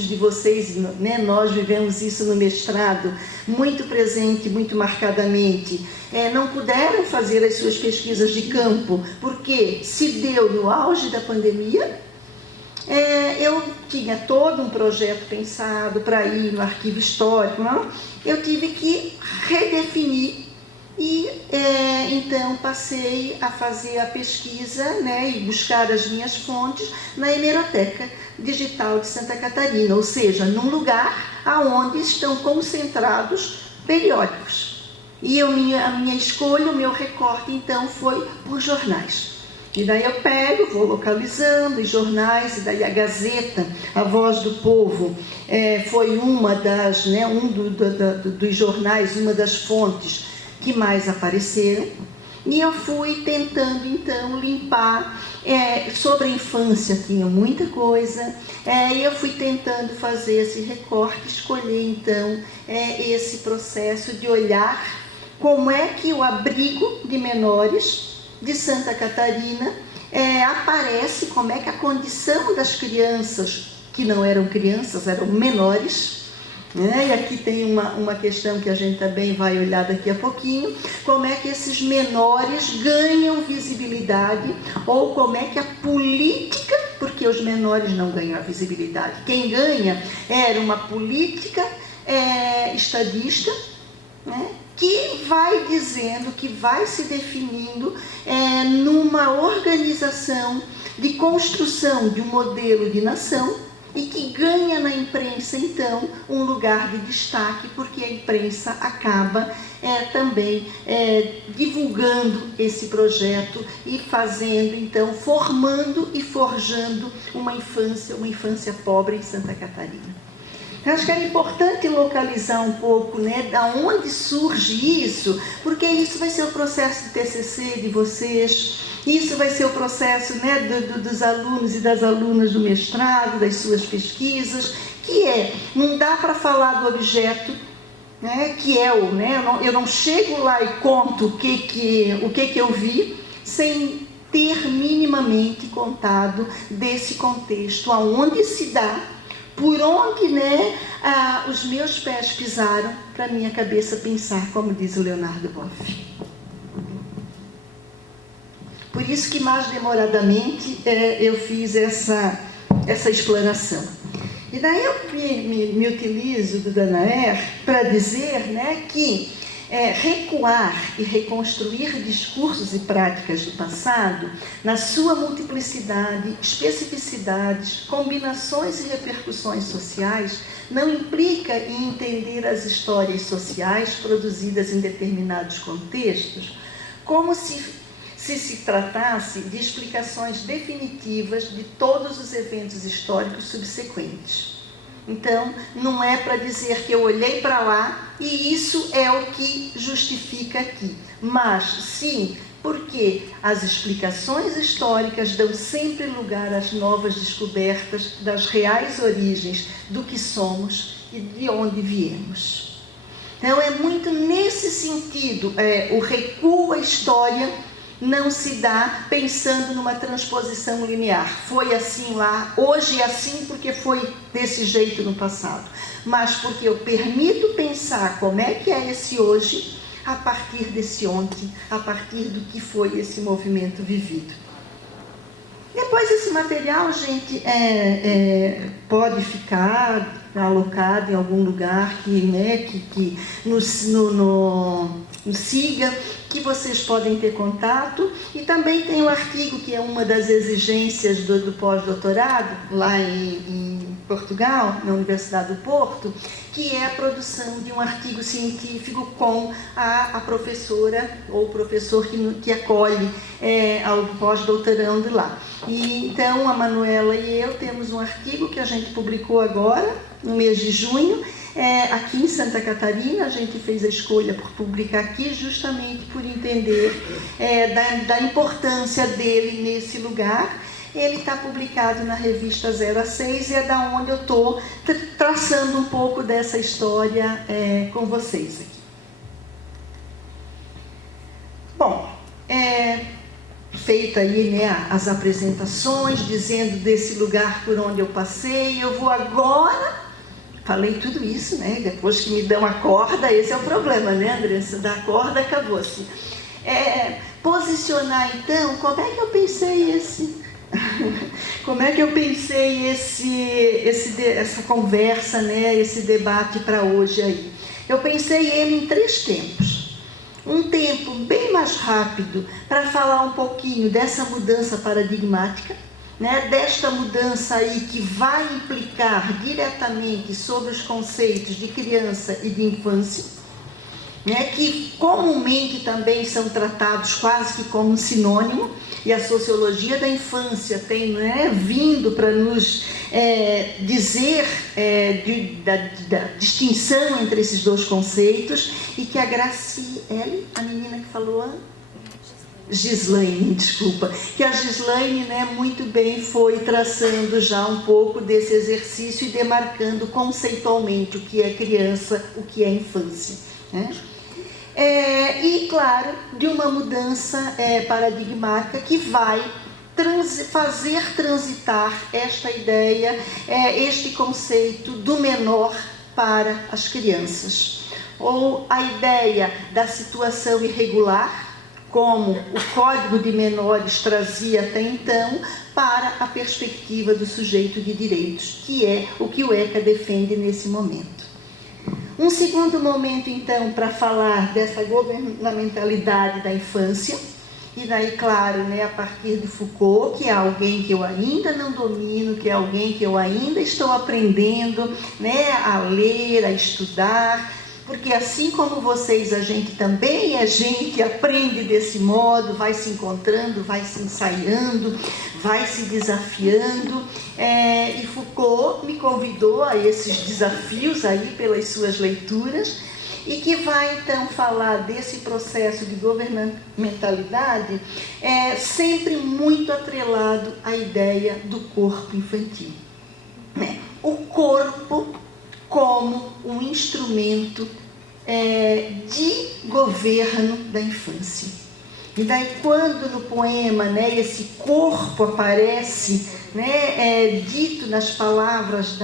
de vocês, né, nós vivemos isso no mestrado, muito presente, muito marcadamente, não puderam fazer as suas pesquisas de campo, porque se deu no auge da pandemia. Eu tinha todo um projeto pensado para ir no arquivo histórico, não? Eu tive que redefinir e então passei a fazer a pesquisa, né, e buscar as minhas fontes na Hemeroteca Digital de Santa Catarina, ou seja, num lugar onde estão concentrados periódicos. E a minha escolha, o meu recorte, então, foi por jornais. E daí eu pego, vou localizando os jornais, e daí a Gazeta, a Voz do Povo, foi uma das, né, dos jornais, uma das fontes que mais apareceram. E eu fui tentando, então, limpar. Sobre a infância tinha muita coisa, e eu fui tentando fazer esse recorte, escolher, então, esse processo de olhar como é que o abrigo de menores de Santa Catarina aparece, como é que a condição das crianças, que não eram crianças, eram menores, né? E aqui tem uma questão que a gente também vai olhar daqui a pouquinho, como é que esses menores ganham visibilidade, ou como é que a política, porque os menores não ganham a visibilidade, quem ganha era uma política estadista, né, que vai dizendo, que vai se definindo numa organização de construção de um modelo de nação e que ganha na imprensa, então, um lugar de destaque, porque a imprensa acaba também divulgando esse projeto e fazendo, então, formando e forjando uma infância pobre em Santa Catarina. Eu acho que era importante localizar um pouco, né, da onde surge isso, porque isso vai ser o processo de TCC de vocês, isso vai ser o processo, né, dos alunos e das alunas do mestrado, das suas pesquisas, que não dá para falar do objeto, né, que eu não chego lá e conto o que eu vi, sem ter minimamente contado desse contexto, aonde se dá, por onde, né, os meus pés pisaram para a minha cabeça pensar, como diz o Leonardo Boff. Por isso que mais demoradamente eu fiz essa explanação. E daí eu me utilizo do Danaher para dizer, né, que recuar e reconstruir discursos e práticas do passado, na sua multiplicidade, especificidades, combinações e repercussões sociais, não implica em entender as histórias sociais produzidas em determinados contextos como se tratasse de explicações definitivas de todos os eventos históricos subsequentes. Então, não é para dizer que eu olhei para lá e isso é o que justifica aqui. Mas, sim, porque as explicações históricas dão sempre lugar às novas descobertas das reais origens do que somos e de onde viemos. Então, é muito nesse sentido, o recuo à história não se dá pensando numa transposição linear. Foi assim lá, hoje é assim porque foi desse jeito no passado. Mas porque eu permito pensar como é que é esse hoje a partir desse ontem, a partir do que foi esse movimento vivido. Depois esse material, gente, pode ficar alocado em algum lugar que nos siga, que vocês podem ter contato. E também tem o artigo, que é uma das exigências do pós-doutorado, lá em Portugal, na Universidade do Porto, que é a produção de um artigo científico com a professora ou o professor que acolhe ao pós-doutorando lá. E, então, a Manuela e eu temos um artigo que a gente publicou agora, no mês de junho, aqui em Santa Catarina. A gente fez a escolha por publicar aqui justamente por entender da importância dele nesse lugar. Ele está publicado na revista 0-6 e é da onde eu estou traçando um pouco dessa história com vocês aqui. Bom, feita aí, né, as apresentações, dizendo desse lugar por onde eu passei, eu vou agora... Falei tudo isso, né? Depois que me dão a corda, esse é o problema, né, Andressa? Da corda, acabou-se. Posicionar, então, como é que eu pensei essa conversa, né? Esse debate para hoje aí? Eu pensei ele em 3 tempos. Um tempo bem mais rápido para falar um pouquinho dessa mudança paradigmática, né, desta mudança aí que vai implicar diretamente sobre os conceitos de criança e de infância, né, que comumente também são tratados quase que como sinônimo, e a sociologia da infância tem, né, vindo para nos dizer da distinção entre esses 2 conceitos, e que a Graciele, a menina que falou antes, Gislaine, desculpa, que a Gislaine, né, muito bem foi traçando já um pouco desse exercício e demarcando conceitualmente o que é criança, o que é infância, né? E, claro, de uma mudança paradigmática que vai fazer transitar esta ideia, este conceito do menor para as crianças, ou a ideia da situação irregular, como o Código de Menores trazia até então, para a perspectiva do sujeito de direitos, que é o que o ECA defende nesse momento. Um segundo momento, então, para falar dessa governamentalidade da infância, e daí, claro, né, a partir de Foucault, que é alguém que eu ainda não domino, que é alguém que eu ainda estou aprendendo, né, a ler, a estudar, porque assim como vocês, a gente também aprende desse modo, vai se encontrando, vai se ensaiando, vai se desafiando, e Foucault me convidou a esses desafios aí pelas suas leituras, e que vai então falar desse processo de governamentalidade, sempre muito atrelado à ideia do corpo infantil, né? O corpo como um instrumento de governo da infância. E daí, quando no poema, né, esse corpo aparece, né, dito nas palavras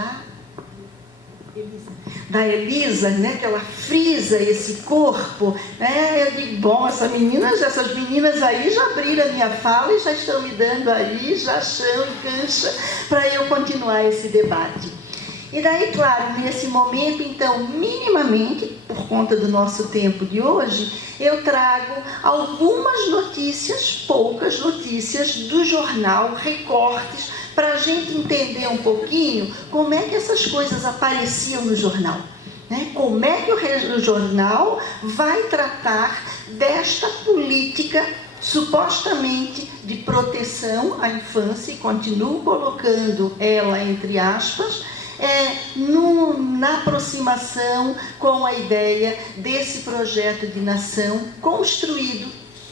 da Elisa, né, que ela frisa esse corpo, né, eu digo, bom, essas meninas aí já abriram a minha fala e já estão me dando aí, já chão e cancha para eu continuar esse debate. E daí, claro, nesse momento, então, minimamente, por conta do nosso tempo de hoje, eu trago algumas notícias, poucas notícias do jornal, recortes, para a gente entender um pouquinho como é que essas coisas apareciam no jornal, né? Como é que o jornal vai tratar desta política supostamente de proteção à infância, e continuo colocando ela entre aspas, na aproximação com a ideia desse projeto de nação construído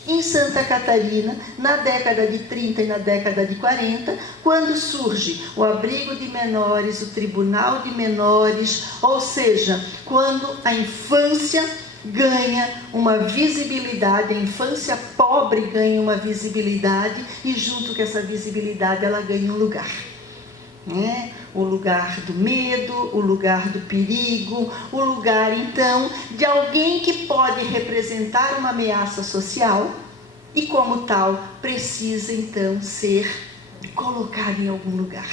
em Santa Catarina, na década de 30 e na década de 40, quando surge o abrigo de menores, o tribunal de menores, ou seja, quando a infância ganha uma visibilidade, a infância pobre ganha uma visibilidade, e junto com essa visibilidade ela ganha um lugar, né? O lugar do medo, o lugar do perigo, o lugar, então, de alguém que pode representar uma ameaça social e, como tal, precisa, então, ser colocado em algum lugar,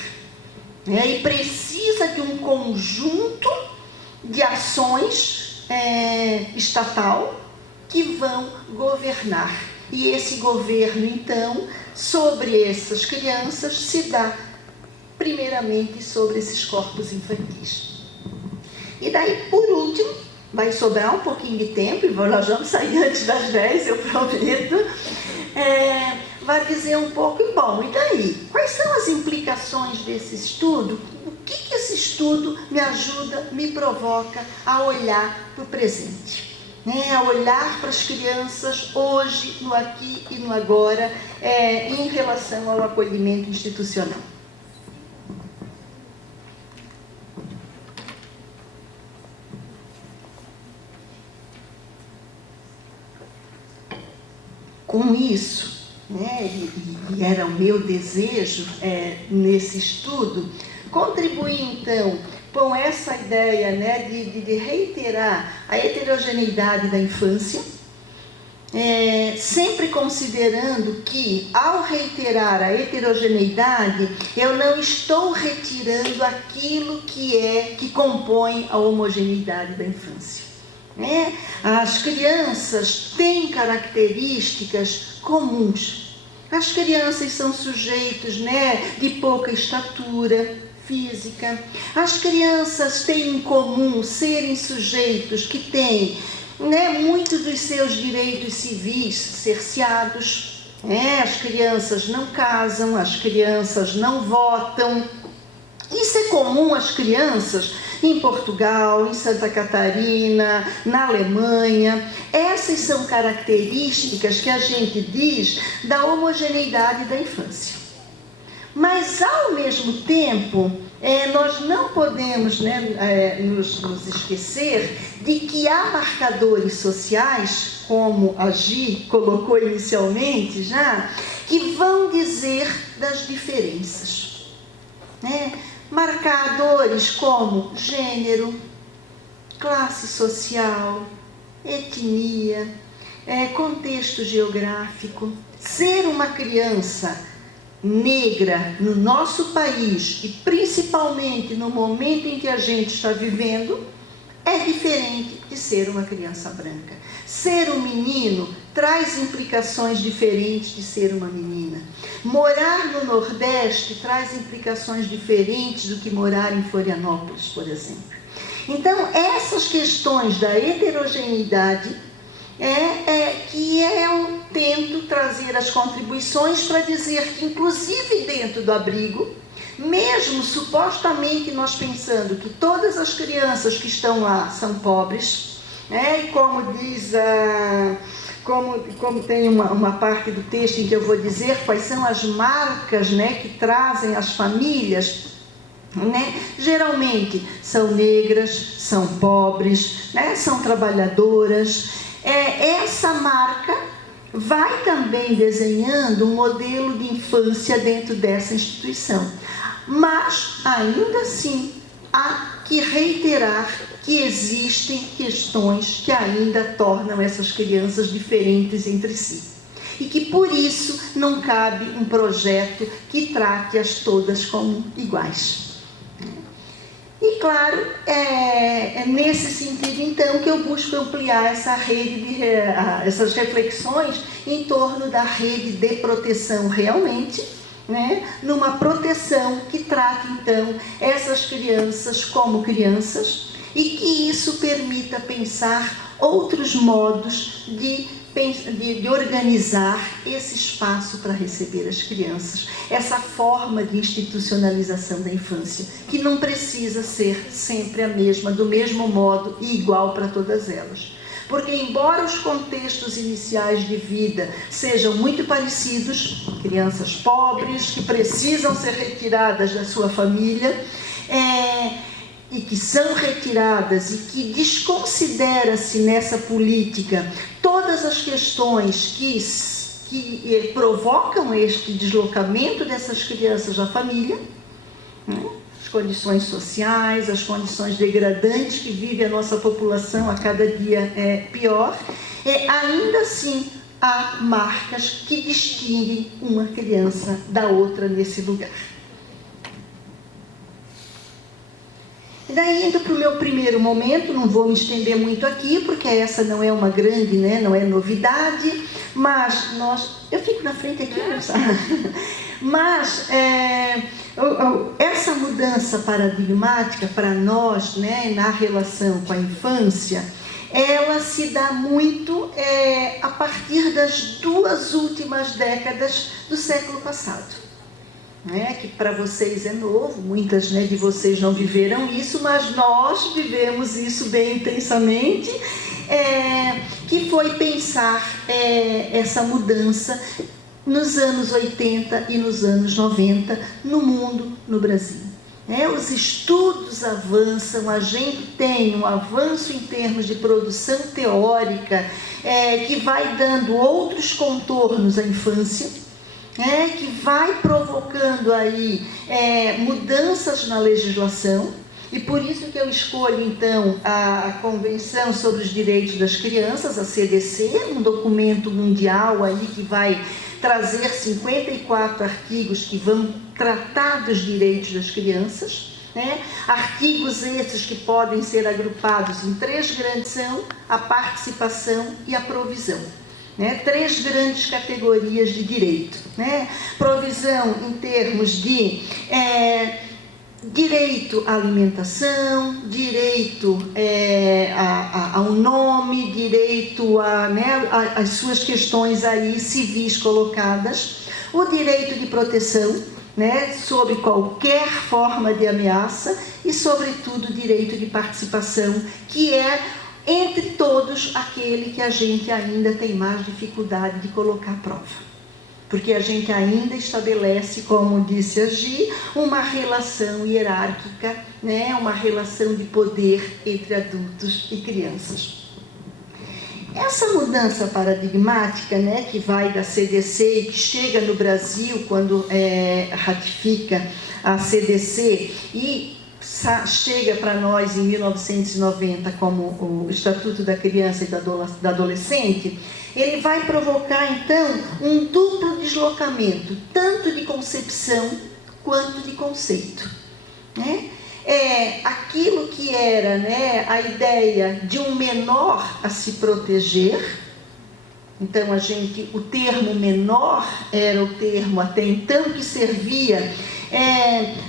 né? E precisa de um conjunto de ações estatal, que vão governar. E esse governo, então, sobre essas crianças se dá primeiramente sobre esses corpos infantis. E daí, por último, vai sobrar um pouquinho de tempo, e nós vamos sair antes das 10, eu prometo, vai dizer um pouco, bom, e daí? Quais são as implicações desse estudo? O que esse estudo me ajuda, me provoca a olhar para o presente? A olhar para as crianças hoje, no aqui e no agora, em relação ao acolhimento institucional. Com isso, e era o meu desejo nesse estudo, contribuir então com essa ideia de reiterar a heterogeneidade da infância, sempre considerando que, ao reiterar a heterogeneidade, eu não estou retirando aquilo que compõe a homogeneidade da infância. As crianças têm características comuns. As crianças são sujeitos de pouca estatura física. As crianças têm em comum serem sujeitos que têm muitos dos seus direitos civis cerceados. As crianças não casam, as crianças não votam. Isso é comum às crianças em Portugal, em Santa Catarina, na Alemanha. Essas são características que a gente diz da homogeneidade da infância. Mas, ao mesmo tempo, nós não podemos nos esquecer de que há marcadores sociais, como a Gi colocou inicialmente já, que vão dizer das diferenças. Marcadores como gênero, classe social, etnia, contexto geográfico. Ser uma criança negra no nosso país, e principalmente no momento em que a gente está vivendo, é diferente de ser uma criança branca. Ser um menino traz implicações diferentes de ser uma menina. Morar no Nordeste traz implicações diferentes do que morar em Florianópolis, por exemplo. Então, essas questões da heterogeneidade que eu tento trazer as contribuições para dizer que, inclusive dentro do abrigo, mesmo supostamente nós pensando que todas as crianças que estão lá são pobres, e como diz como tem uma parte do texto em que eu vou dizer quais são as marcas que trazem as famílias, geralmente são negras, são pobres, são trabalhadoras. Essa marca vai também desenhando um modelo de infância dentro dessa instituição. Mas, ainda assim, há que reiterar que existem questões que ainda tornam essas crianças diferentes entre si. E que, por isso, não cabe um projeto que trate-as todas como iguais. E, claro, é nesse sentido, então, que eu busco ampliar essa rede essas reflexões em torno da rede de proteção realmente, numa proteção que trate, então, essas crianças como crianças e que isso permita pensar outros modos de organizar esse espaço para receber as crianças, essa forma de institucionalização da infância, que não precisa ser sempre a mesma, do mesmo modo e igual para todas elas. Porque, embora os contextos iniciais de vida sejam muito parecidos, crianças pobres que precisam ser retiradas da sua família, e que são retiradas e que desconsidera-se nessa política todas as questões que provocam este deslocamento dessas crianças da família, as condições sociais, as condições degradantes que vive a nossa população a cada dia pior, ainda assim há marcas que distinguem uma criança da outra nesse lugar. E daí, indo para o meu primeiro momento, não vou me estender muito aqui, porque essa não é uma grande, né, não é novidade, mas eu fico na frente aqui, mas essa mudança paradigmática para nós, né, na relação com a infância, ela se dá muito a partir das 2 últimas décadas do século passado. Que para vocês é novo, muitas, né, de vocês não viveram isso, mas nós vivemos isso bem intensamente, que foi pensar essa mudança nos anos 80 e nos anos 90 no mundo, no Brasil. Os estudos avançam, a gente tem um avanço em termos de produção teórica que vai dando outros contornos à infância, que vai provocando aí mudanças na legislação, e por isso que eu escolho então a Convenção sobre os Direitos das Crianças, a CDC, um documento mundial aí que vai trazer 54 artigos que vão tratar dos direitos das crianças, artigos esses que podem ser agrupados em 3 grandes são a participação e a provisão. 3 grandes categorias de direito. Provisão em termos de direito à alimentação, direito ao nome, direito às suas questões aí civis colocadas, o direito de proteção, sobre qualquer forma de ameaça e, sobretudo, o direito de participação, que é entre todos aquele que a gente ainda tem mais dificuldade de colocar à prova. Porque a gente ainda estabelece, como disse a Gi, uma relação hierárquica, uma relação de poder entre adultos e crianças. Essa mudança paradigmática, que vai da CDC e que chega no Brasil quando ratifica a CDC e chega para nós em 1990 como o Estatuto da Criança e da Adolescente, ele vai provocar então um duplo deslocamento, tanto de concepção quanto de conceito. Aquilo que era a ideia de um menor a se proteger, então o termo menor era o termo até então que servia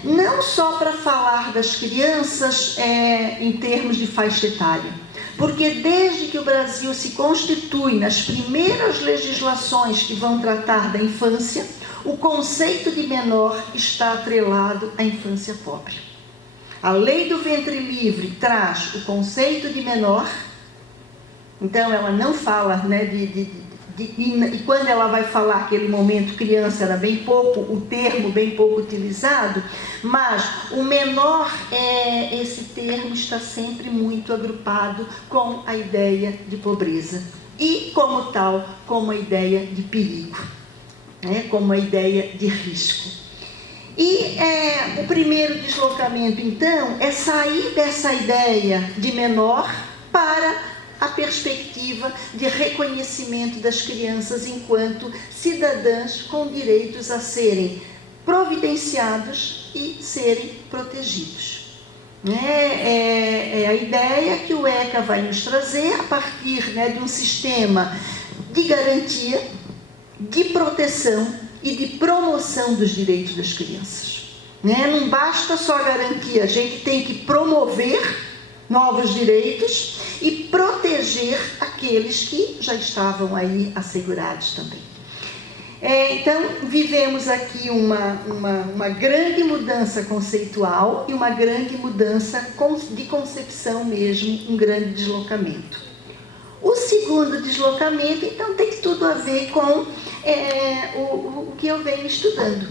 não só para falar das crianças em termos de faixa etária, porque desde que o Brasil se constitui nas primeiras legislações que vão tratar da infância, o conceito de menor está atrelado à infância pobre. A lei do ventre livre traz o conceito de menor, então ela não fala e quando ela vai falar aquele momento criança era bem pouco, o termo bem pouco utilizado, mas o menor, esse termo está sempre muito agrupado com a ideia de pobreza e como tal, como a ideia de perigo, como a ideia de risco. E o primeiro deslocamento então é sair dessa ideia de menor para a perspectiva de reconhecimento das crianças enquanto cidadãs com direitos a serem providenciados e serem protegidos. É a ideia que o ECA vai nos trazer a partir de um sistema de garantia, de proteção e de promoção dos direitos das crianças. Não basta só garantir, a gente tem que promover novos direitos e proteger aqueles que já estavam aí assegurados também. Então, vivemos aqui uma grande mudança conceitual e uma grande mudança de concepção mesmo, um grande deslocamento. O segundo deslocamento, então, tem tudo a ver com o que eu venho estudando.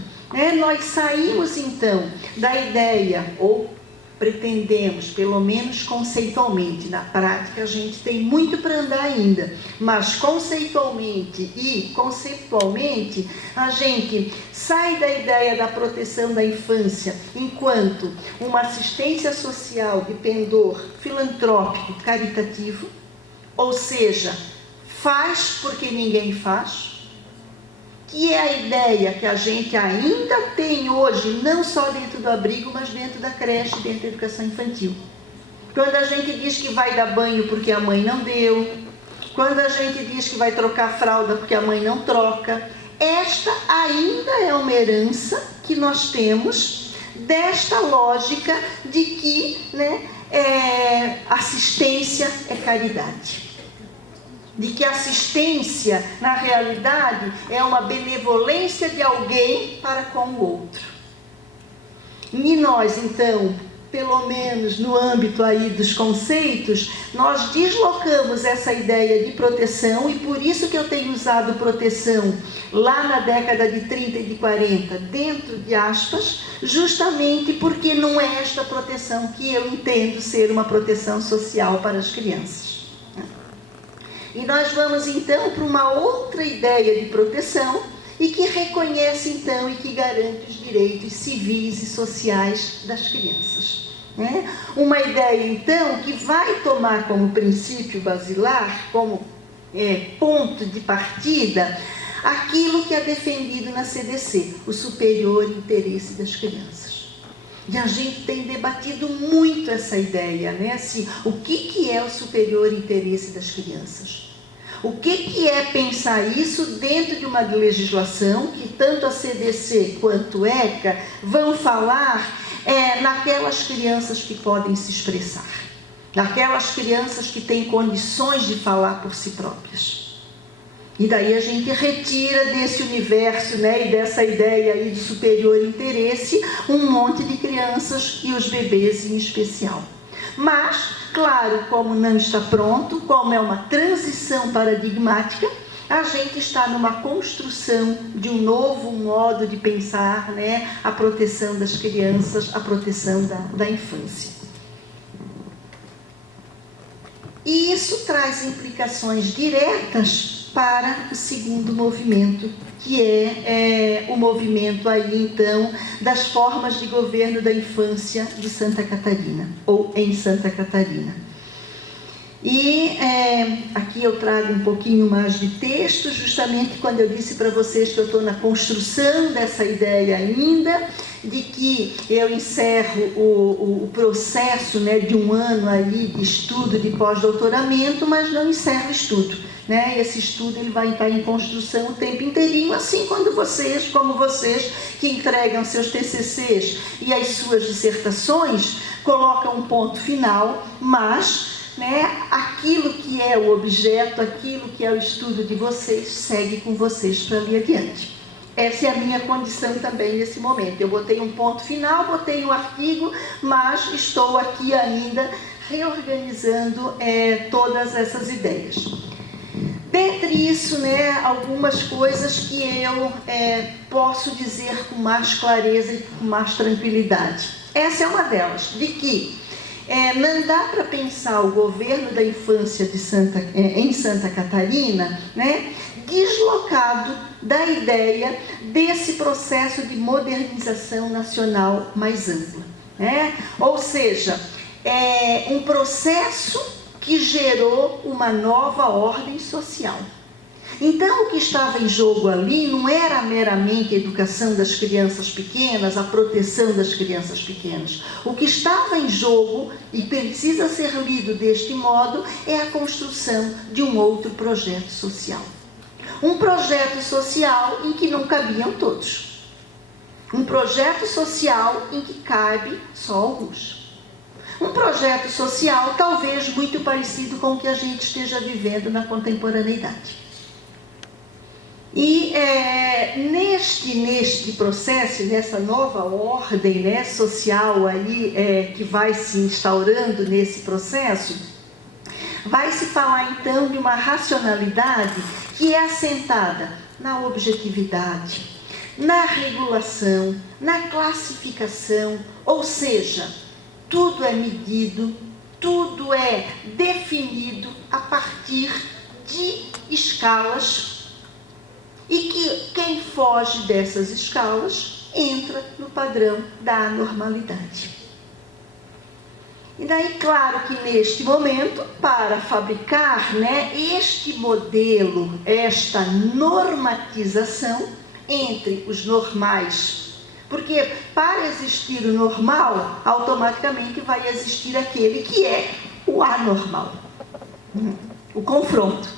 Nós saímos, então, da ideia, ou pretendemos, pelo menos conceitualmente, na prática a gente tem muito para andar ainda, mas conceitualmente e conceptualmente a gente sai da ideia da proteção da infância enquanto uma assistência social de pendor filantrópico caritativo, ou seja, faz porque ninguém faz, que é a ideia que a gente ainda tem hoje, não só dentro do abrigo, mas dentro da creche, dentro da educação infantil. Quando a gente diz que vai dar banho porque a mãe não deu, quando a gente diz que vai trocar fralda porque a mãe não troca, esta ainda é uma herança que nós temos desta lógica de que, né, assistência é caridade. De que assistência, na realidade, é uma benevolência de alguém para com o outro. E nós, então, pelo menos no âmbito aí dos conceitos, nós deslocamos essa ideia de proteção, e por isso que eu tenho usado proteção lá na década de 30 e de 40, dentro de aspas, justamente porque não é esta proteção que eu entendo ser uma proteção social para as crianças. E nós vamos então para uma outra ideia de proteção e que reconhece então e que garante os direitos civis e sociais das crianças. Né? Uma ideia então que vai tomar como princípio basilar, como ponto de partida, aquilo que é defendido na CDC, o superior interesse das crianças. E a gente tem debatido muito essa ideia, né? Assim, o que é o superior interesse das crianças? O que é pensar isso dentro de uma legislação que tanto a CDC quanto o ECA vão falar naquelas crianças que podem se expressar, naquelas crianças que têm condições de falar por si próprias. E daí a gente retira desse universo, né, e dessa ideia aí de superior interesse, um monte de crianças e os bebês em especial. Mas, claro, como não está pronto, como é uma transição paradigmática, a gente está numa construção de um novo modo de pensar, né, a proteção das crianças, a proteção da infância. E isso traz implicações diretas para o segundo movimento, que é o movimento aí, então, das formas de governo da infância de Santa Catarina, ou em Santa Catarina. E aqui eu trago um pouquinho mais de texto, justamente quando eu disse para vocês que eu estou na construção dessa ideia ainda, de que eu encerro o processo, né, de um ano aí de estudo de pós-doutoramento, mas não encerro o estudo. Né? Esse estudo ele vai estar em construção o tempo inteirinho, assim como vocês que entregam seus TCCs e as suas dissertações, colocam um ponto final, mas, né, aquilo que é o objeto, aquilo que é o estudo de vocês, segue com vocês para ali adiante. Essa é a minha condição também nesse momento. Eu botei um ponto final, botei um artigo, mas estou aqui ainda reorganizando todas essas ideias. Dentre isso, né, algumas coisas que eu posso dizer com mais clareza e com mais tranquilidade. Essa é uma delas, de que não dá para pensar o governo da infância em Santa Catarina, né, deslocado da ideia desse processo de modernização nacional mais ampla. Né? Ou seja, um processo que gerou uma nova ordem social. Então, o que estava em jogo ali não era meramente a educação das crianças pequenas, a proteção das crianças pequenas. O que estava em jogo, e precisa ser lido deste modo, é a construção de um outro projeto social. Um projeto social em que não cabiam todos. Um projeto social em que cabe só alguns. Um projeto social talvez muito parecido com o que a gente esteja vivendo na contemporaneidade. E neste processo, nessa nova ordem, né, social aí, que vai se instaurando nesse processo, vai se falar então de uma racionalidade que é assentada na objetividade, na regulação, na classificação, ou seja, tudo é medido, tudo é definido a partir de escalas e que quem foge dessas escalas entra no padrão da anormalidade. E daí, claro que neste momento, para fabricar, né, este modelo, esta normatização, entre os normais. Porque para existir o normal, automaticamente vai existir aquele que é o anormal, o confronto.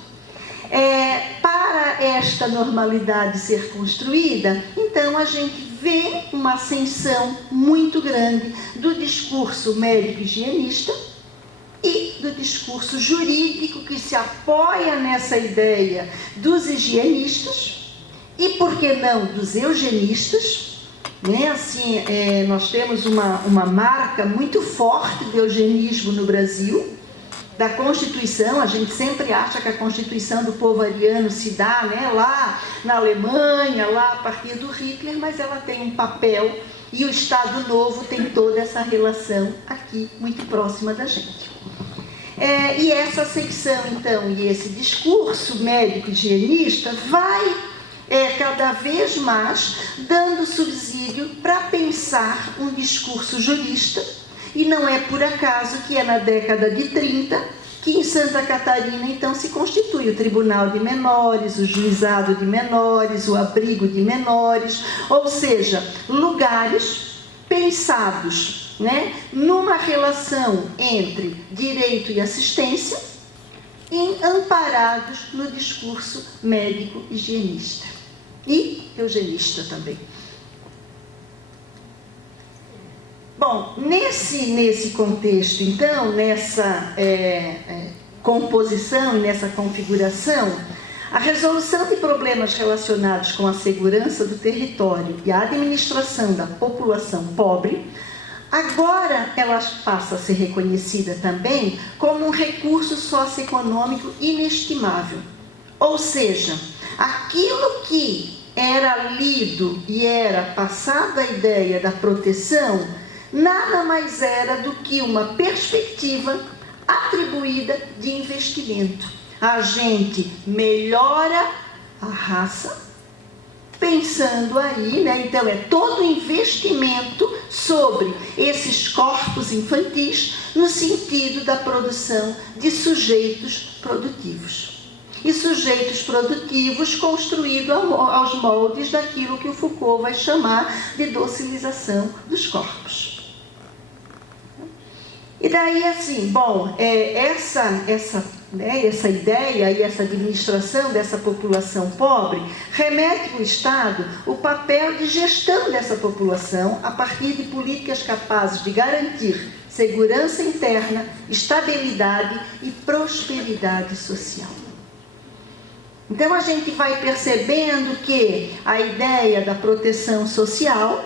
Para esta normalidade ser construída, então a gente vê uma ascensão muito grande do discurso médico-higienista e do discurso jurídico que se apoia nessa ideia dos higienistas e, por que não, dos eugenistas. Né? Assim, nós temos uma marca muito forte de eugenismo no Brasil, da Constituição. A gente sempre acha que a Constituição do povo ariano se dá, né, lá na Alemanha, lá a partir do Hitler, mas ela tem um papel, e o Estado Novo tem toda essa relação aqui, muito próxima da gente. E essa ascensão, então, e esse discurso médico-higienista vai cada vez mais dando subsídio para pensar um discurso jurista, e não é por acaso que é na década de 30 que em Santa Catarina então se constitui o Tribunal de Menores, o Juizado de Menores, o Abrigo de Menores, ou seja, lugares pensados, né, numa relação entre direito e assistência, amparados no discurso médico-higienista e eugenista também. Bom, nesse contexto, então, nessa composição e nessa configuração, a resolução de problemas relacionados com a segurança do território e a administração da população pobre, agora ela passa a ser reconhecida também como um recurso socioeconômico inestimável. Ou seja, aquilo que era lido e era passada a ideia da proteção, nada mais era do que uma perspectiva atribuída de investimento. A gente melhora a raça, pensando aí, né? Então é todo investimento sobre esses corpos infantis no sentido da produção de sujeitos produtivos. E sujeitos produtivos construídos aos moldes daquilo que o Foucault vai chamar de docilização dos corpos. E daí, assim, bom, essa ideia e essa administração dessa população pobre remete ao Estado o papel de gestão dessa população a partir de políticas capazes de garantir segurança interna, estabilidade e prosperidade social. Então a gente vai percebendo que a ideia da proteção social,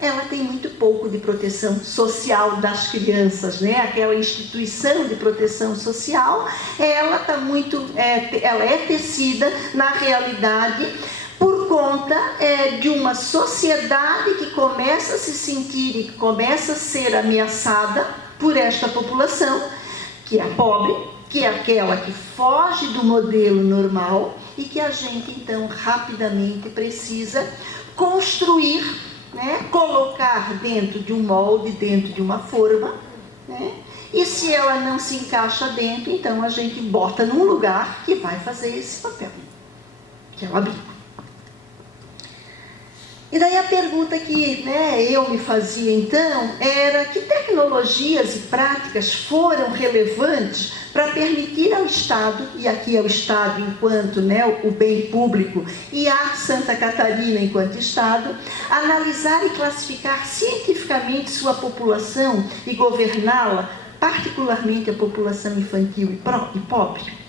ela tem muito pouco de proteção social das crianças, né? Aquela instituição de proteção social, ela está muito, ela é tecida na realidade por conta de uma sociedade que começa a se sentir e que começa a ser ameaçada por esta população, que é pobre, que é aquela que foge do modelo normal e que a gente então rapidamente precisa construir, né, colocar dentro de um molde, dentro de uma forma, né, e se ela não se encaixa dentro, então a gente bota num lugar que vai fazer esse papel, que é o abrigo. E daí a pergunta que, né, eu me fazia então era que tecnologias e práticas foram relevantes para permitir ao Estado, e aqui é o Estado enquanto, né, o bem público, e a Santa Catarina enquanto Estado, analisar e classificar cientificamente sua população e governá-la, particularmente a população infantil e pobre.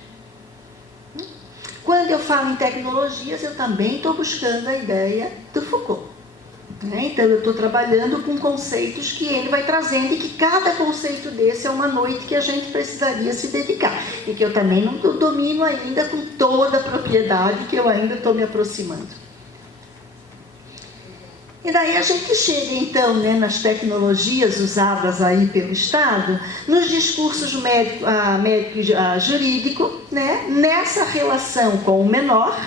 Quando eu falo em tecnologias, eu também estou buscando a ideia do Foucault. Então, eu estou trabalhando com conceitos que ele vai trazendo e que cada conceito desse é uma noite que a gente precisaria se dedicar. E que eu também não domino ainda com toda a propriedade, que eu ainda estou me aproximando. E daí a gente chega, então, né, nas tecnologias usadas aí pelo Estado, nos discursos médico-jurídico, né, nessa relação com o menor,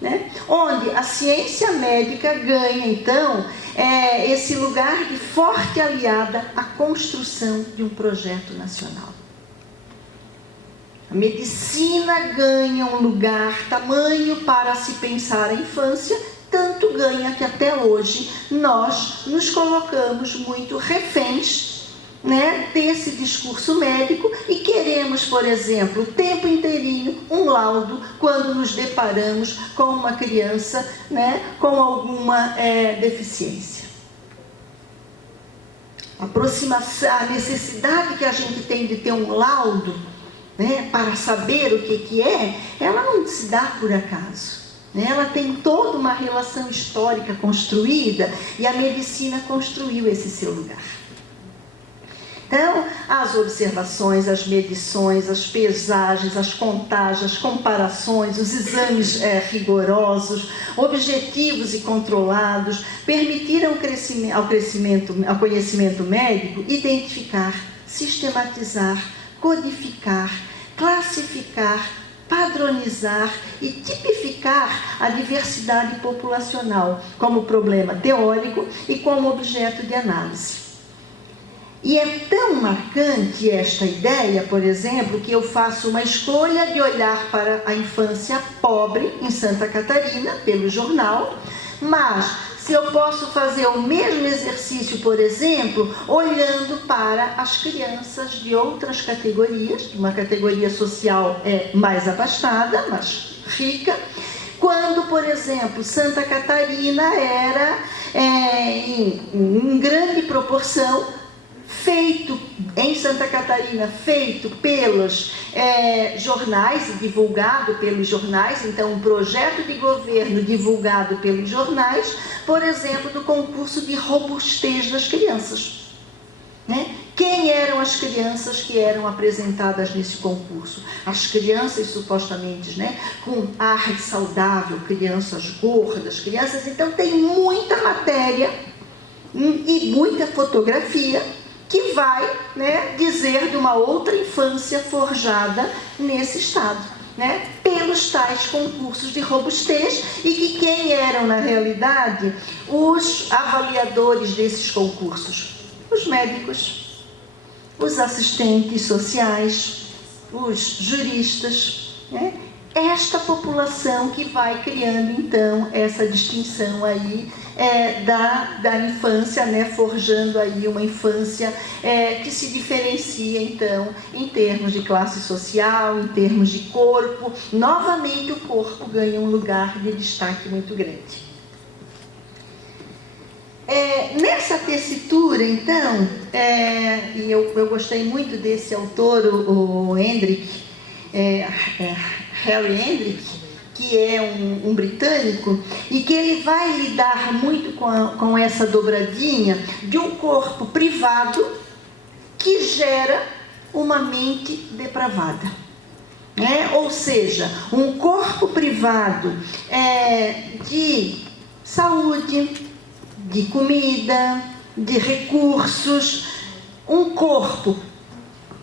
né, onde a ciência médica ganha, então, esse lugar de forte aliada à construção de um projeto nacional. A medicina ganha um lugar tamanho para se pensar a infância, tanto tanto ganha que até hoje nós nos colocamos muito reféns, né, desse discurso médico e queremos, por exemplo, o tempo inteirinho um laudo quando nos deparamos com uma criança, né, com alguma deficiência. A necessidade que a gente tem de ter um laudo, né, para saber o que é, ela não se dá por acaso. Ela tem toda uma relação histórica construída e a medicina construiu esse seu lugar. Então, as observações, as medições, as pesagens, as contagens, as comparações, os exames rigorosos, objetivos e controlados, permitiram ao conhecimento médico identificar, sistematizar, codificar, classificar, padronizar e tipificar a diversidade populacional como problema teórico e como objeto de análise. E é tão marcante esta ideia, por exemplo, que eu faço uma escolha de olhar para a infância pobre em Santa Catarina, pelo jornal, mas se eu posso fazer o mesmo exercício, por exemplo, olhando para as crianças de outras categorias, uma categoria social mais abastada, mais rica, quando, por exemplo, Santa Catarina era, em grande proporção, feito em Santa Catarina, feito pelos jornais, divulgado pelos jornais, então um projeto de governo divulgado pelos jornais, por exemplo, do concurso de robustez das crianças. Né? Quem eram as crianças que eram apresentadas nesse concurso? As crianças supostamente, né, com ar saudável, crianças gordas, crianças... Então tem muita matéria e muita fotografia que vai, né, dizer de uma outra infância forjada nesse estado, né, pelos tais concursos de robustez, e que quem eram, na realidade, os avaliadores desses concursos? Os médicos, os assistentes sociais, os juristas, né? Esta população que vai criando, então, essa distinção aí da infância, né, forjando aí uma infância que se diferencia, então, em termos de classe social, em termos de corpo. Novamente, o corpo ganha um lugar de destaque muito grande. Nessa tessitura, então, e eu gostei muito desse autor, o Hendrick, Harry Hendrick, que é um britânico, e que ele vai lidar muito com essa dobradinha de um corpo privado que gera uma mente depravada. Ou seja, um corpo privado de saúde, de comida, de recursos, um corpo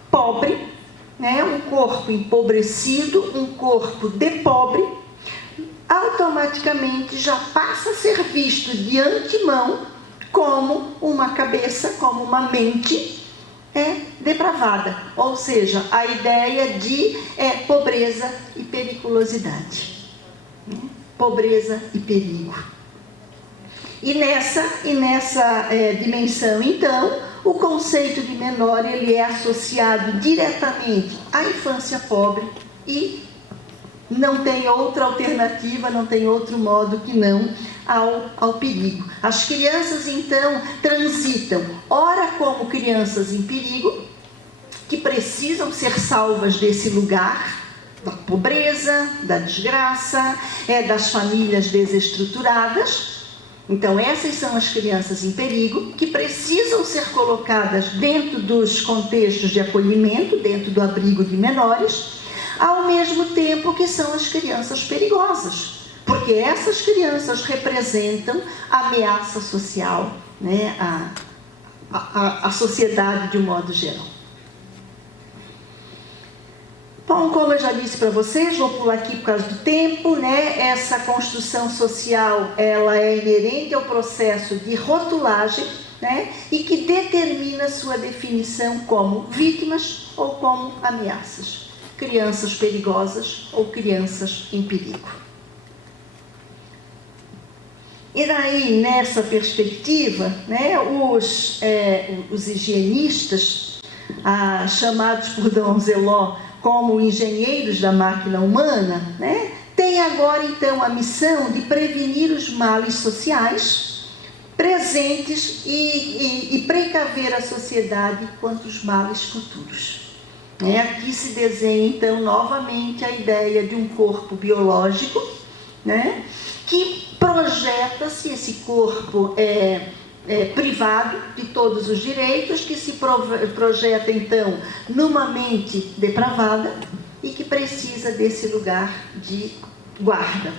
pobre, um corpo empobrecido, um corpo de pobre, automaticamente já passa a ser visto de antemão como uma cabeça, como uma mente depravada. Ou seja, a ideia de pobreza e periculosidade. Pobreza e perigo. E nessa dimensão, então, o conceito de menor ele é associado diretamente à infância pobre e não tem outra alternativa, não tem outro modo que não ao perigo. As crianças, então, transitam, ora como crianças em perigo, que precisam ser salvas desse lugar, da pobreza, da desgraça, das famílias desestruturadas. Então, essas são as crianças em perigo, que precisam ser colocadas dentro dos contextos de acolhimento, dentro do abrigo de menores, ao mesmo tempo que são as crianças perigosas, porque essas crianças representam a ameaça social, né, a sociedade de um modo geral. Bom, como eu já disse para vocês, vou pular aqui por causa do tempo, né? Essa construção social, ela é inerente ao processo de rotulagem, né? E que determina sua definição como vítimas ou como ameaças. Crianças perigosas ou crianças em perigo. E daí, nessa perspectiva, né, os higienistas, chamados por Dom Zeló como engenheiros da máquina humana, né, têm agora, então, a missão de prevenir os males sociais presentes e precaver a sociedade contra os males futuros. Aqui se desenha, então, novamente a ideia de um corpo biológico, né, que projeta-se, esse corpo privado de todos os direitos, que se projeta, então, numa mente depravada e que precisa desse lugar de guarda.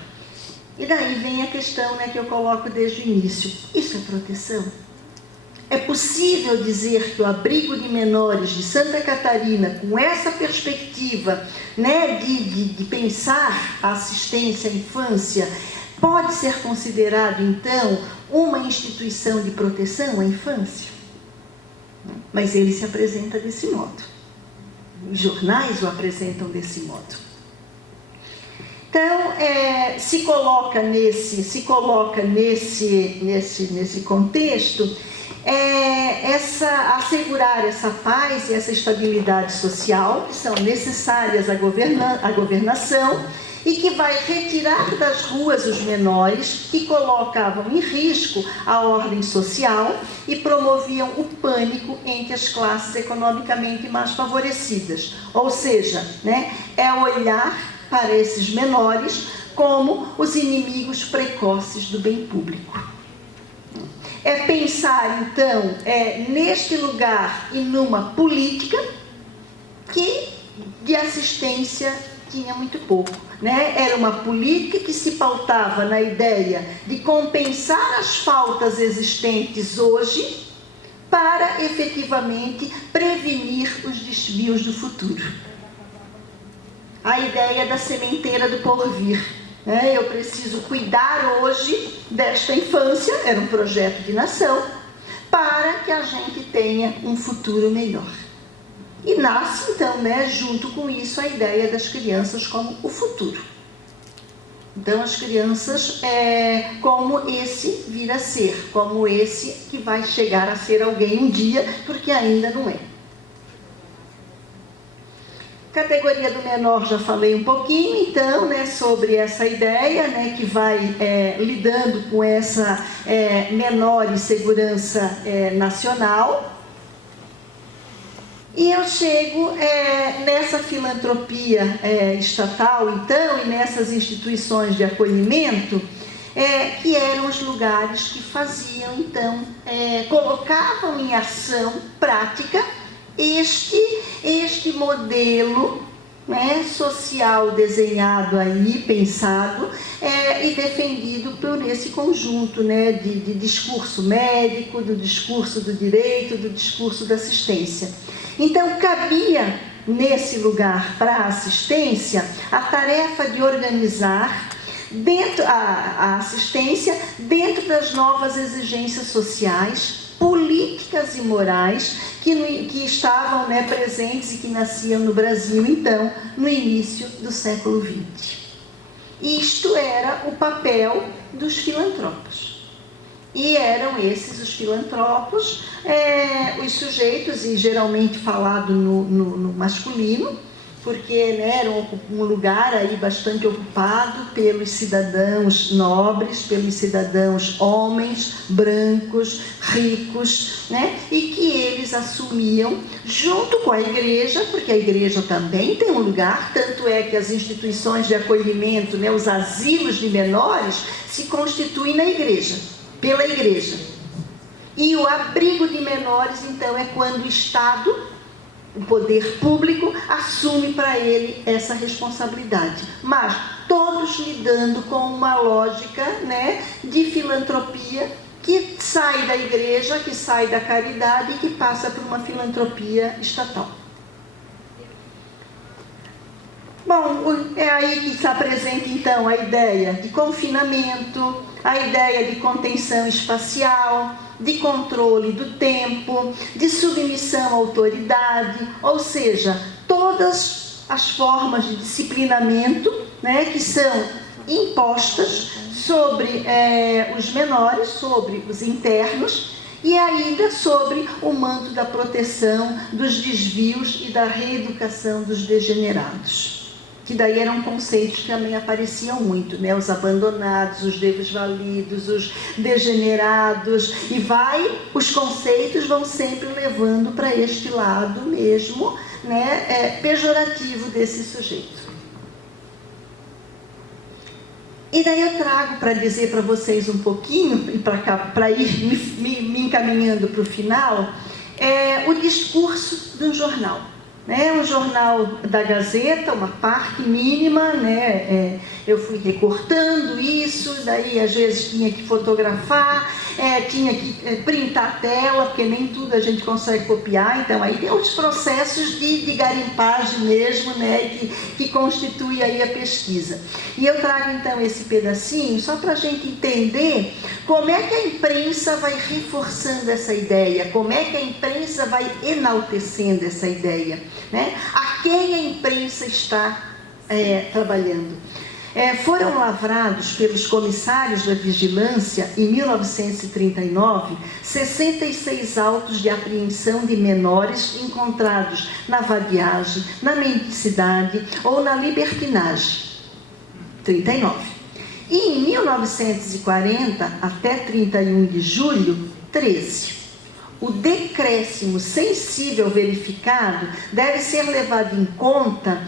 E daí vem a questão, né, que eu coloco desde o início. Isso é proteção? É possível dizer que o abrigo de menores de Santa Catarina, com essa perspectiva, né, de pensar a assistência à infância, pode ser considerado, então, uma instituição de proteção à infância? Mas ele se apresenta desse modo. Os jornais o apresentam desse modo. Então, se coloca nesse contexto, assegurar essa paz e essa estabilidade social, que são necessárias à governação, e que vai retirar das ruas os menores que colocavam em risco a ordem social e promoviam o pânico entre as classes economicamente mais favorecidas. Ou seja, né, é olhar para esses menores como os inimigos precoces do bem público. É pensar, então, neste lugar e numa política que de assistência tinha muito pouco, né? Era uma política que se pautava na ideia de compensar as faltas existentes hoje para efetivamente prevenir os desvios do futuro. A ideia da sementeira do porvir. Eu preciso cuidar hoje desta infância, era um projeto de nação, para que a gente tenha um futuro melhor. E nasce, então, né, junto com isso, a ideia das crianças como o futuro. Então, as crianças como esse vir a ser, como esse que vai chegar a ser alguém um dia, porque ainda não é. Categoria do menor, já falei um pouquinho, então, né, sobre essa ideia, né, que vai lidando com essa menor insegurança nacional. E eu chego nessa filantropia estatal, então, e nessas instituições de acolhimento, que eram os lugares que faziam, então, colocavam em ação prática este modelo, né, social desenhado aí, pensado e defendido por esse conjunto, né, de discurso médico, do discurso do direito, do discurso da assistência. Então, cabia nesse lugar para a assistência a tarefa de organizar a assistência dentro das novas exigências sociais, políticas e morais que estavam, né, presentes e que nasciam no Brasil, então, no início do século XX. Isto era o papel dos filantropos. E eram esses os filantropos, os sujeitos, e geralmente falado no masculino, porque, né, era um lugar aí bastante ocupado pelos cidadãos nobres, pelos cidadãos homens, brancos, ricos, né, e que eles assumiam junto com a igreja, porque a igreja também tem um lugar, tanto é que as instituições de acolhimento, né, os asilos de menores, se constituem na igreja, pela igreja. E o abrigo de menores, então, é quando o Estado, o poder público, assume para ele essa responsabilidade. Mas todos lidando com uma lógica, né, de filantropia que sai da igreja, que sai da caridade e que passa por uma filantropia estatal. Bom, é aí que se apresenta, então, a ideia de confinamento, a ideia de contenção espacial, de controle do tempo, de submissão à autoridade, ou seja, todas as formas de disciplinamento, né, que são impostas sobre os menores, sobre os internos, e ainda sobre o manto da proteção dos desvios e da reeducação dos degenerados, que daí eram conceitos que também apareciam muito, né? Os abandonados, os desvalidos, os degenerados, e os conceitos vão sempre levando para este lado mesmo, né? Pejorativo desse sujeito. E daí eu trago para dizer para vocês um pouquinho, e para ir me encaminhando para o final, o discurso de um jornal. Um jornal da Gazeta, uma parte mínima, né? Eu fui recortando isso, daí às vezes tinha que fotografar, tinha que printar a tela, porque nem tudo a gente consegue copiar, então aí tem os processos de garimpagem mesmo, né? Que constitui aí a pesquisa. E eu trago então esse pedacinho só para a gente entender como é que a imprensa vai reforçando essa ideia, como é que a imprensa vai enaltecendo essa ideia, né? A quem a imprensa está trabalhando. Foram lavrados pelos comissários da vigilância, em 1939, 66 autos de apreensão de menores encontrados na vadiagem, na mendicidade ou na libertinagem. 39. E em 1940, até 31 de julho, 13. O decréscimo sensível verificado deve ser levado em conta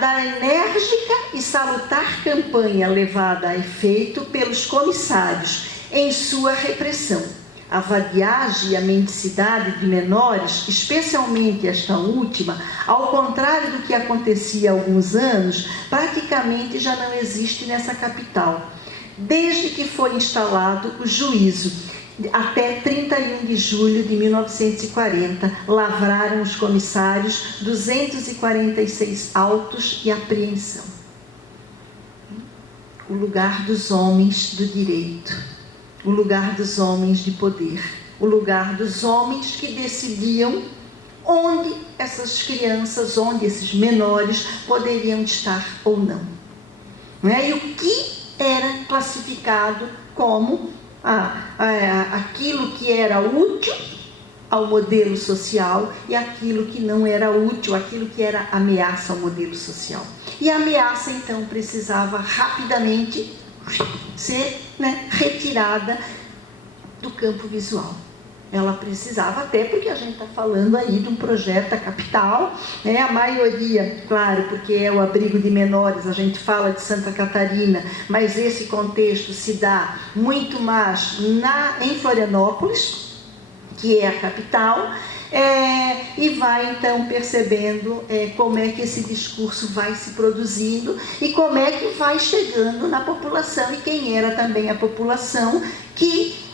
da enérgica e salutar campanha levada a efeito pelos comissários em sua repressão. A vadiagem e a mendicidade de menores, especialmente esta última, ao contrário do que acontecia há alguns anos, praticamente já não existe nessa capital, desde que foi instalado o juízo. Até 31 de julho de 1940, lavraram os comissários 246 autos e apreensão. O lugar dos homens do direito, o lugar dos homens de poder, o lugar dos homens que decidiam onde essas crianças, onde esses menores poderiam estar ou não. E o que era classificado como aquilo que era útil ao modelo social e aquilo que não era útil, aquilo que era ameaça ao modelo social. E a ameaça, então, precisava rapidamente ser retirada do campo visual. Ela precisava, até porque a gente está falando aí de um projeto da capital, a maioria, claro, porque é o abrigo de menores, a gente fala de Santa Catarina, mas esse contexto se dá muito mais em Florianópolis, que é a capital, e vai então percebendo como é que esse discurso vai se produzindo e como é que vai chegando na população e quem era também a população que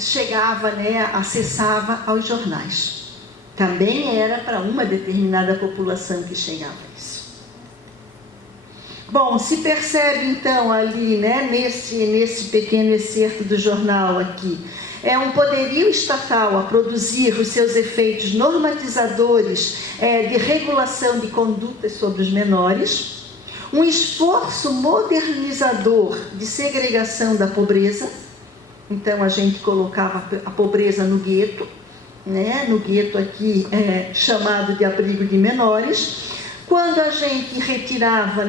chegava, acessava aos jornais. Também era para uma determinada população que chegava isso. Bom, se percebe então ali, nesse pequeno excerto do jornal aqui, um poderio estatal a produzir os seus efeitos normatizadores de regulação de condutas sobre os menores, um esforço modernizador de segregação da pobreza. Então a gente colocava a pobreza no gueto, no gueto aqui chamado de abrigo de menores. Quando a gente retirava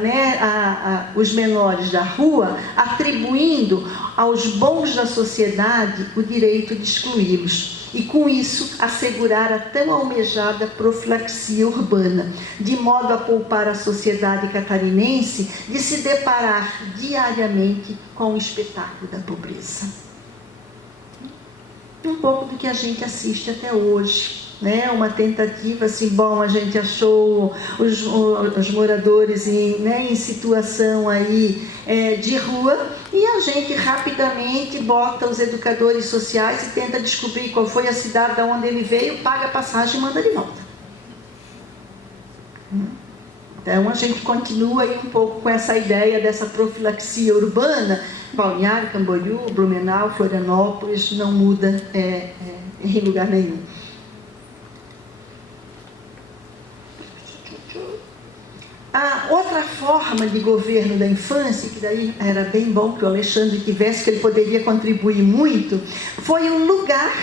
os menores da rua, atribuindo aos bons da sociedade o direito de excluí-los. E com isso assegurar a tão almejada profilaxia urbana, de modo a poupar a sociedade catarinense de se deparar diariamente com o espetáculo da pobreza. Um pouco do que a gente assiste até hoje. Uma tentativa assim, bom, a gente achou os moradores em situação aí de rua e a gente rapidamente bota os educadores sociais e tenta descobrir qual foi a cidade de onde ele veio, paga a passagem e manda de volta. Então a gente continua aí um pouco com essa ideia dessa profilaxia urbana. Balneário, Camboriú, Blumenau, Florianópolis, não muda em lugar nenhum. A outra forma de governo da infância, que daí era bem bom que o Alexandre tivesse, que ele poderia contribuir muito, foi um lugar,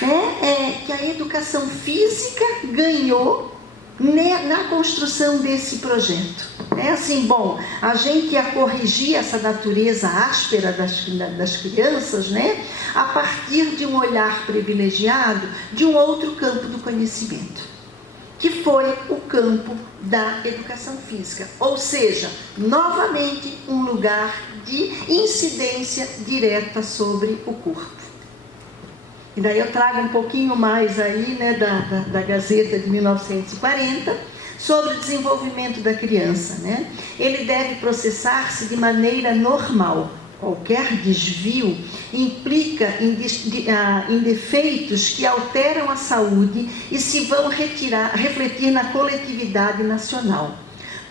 né, que a educação física ganhou, né, na construção desse projeto. É assim, bom, a gente ia corrigir essa natureza áspera das crianças, né, a partir de um olhar privilegiado de um outro campo do conhecimento, que foi o campo da educação física. Ou seja, novamente um lugar de incidência direta sobre o corpo. E daí eu trago um pouquinho mais aí, né, da Gazeta de 1940, sobre o desenvolvimento da criança, né? Ele deve processar-se de maneira normal. Qualquer desvio implica em defeitos que alteram a saúde e se vão refletir na coletividade nacional.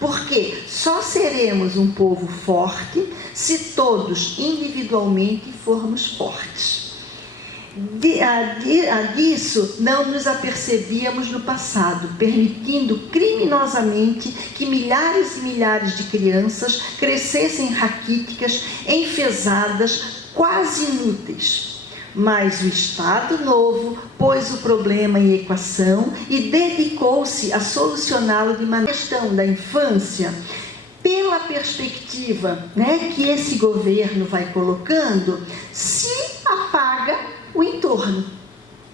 Porque só seremos um povo forte se todos individualmente formos fortes. Disso não nos apercebíamos no passado, permitindo criminosamente que milhares e milhares de crianças crescessem raquíticas, enfesadas, quase inúteis. Mas o Estado Novo pôs o problema em equação e dedicou-se a solucioná-lo de maneira. A questão da infância, pela perspectiva, né, que esse governo vai colocando, se apaga o entorno,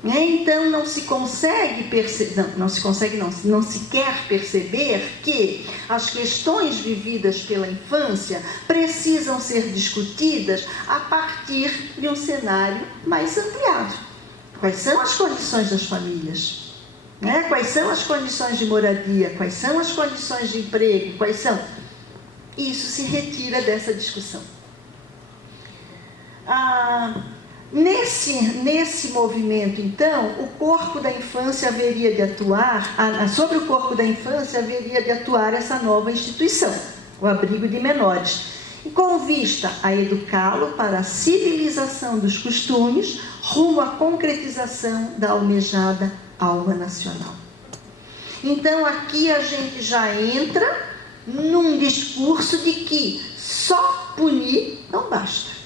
né? Então não se quer perceber que as questões vividas pela infância precisam ser discutidas a partir de um cenário mais ampliado. Quais são as condições das famílias? Né? Quais são as condições de moradia? Quais são as condições de emprego? Quais são? Isso se retira dessa discussão. Nesse movimento, então, o corpo da infância haveria de atuar, sobre o corpo da infância haveria de atuar essa nova instituição, o abrigo de menores, com vista a educá-lo para a civilização dos costumes, rumo à concretização da almejada alma nacional. Então, aqui a gente já entra num discurso de que só punir não basta.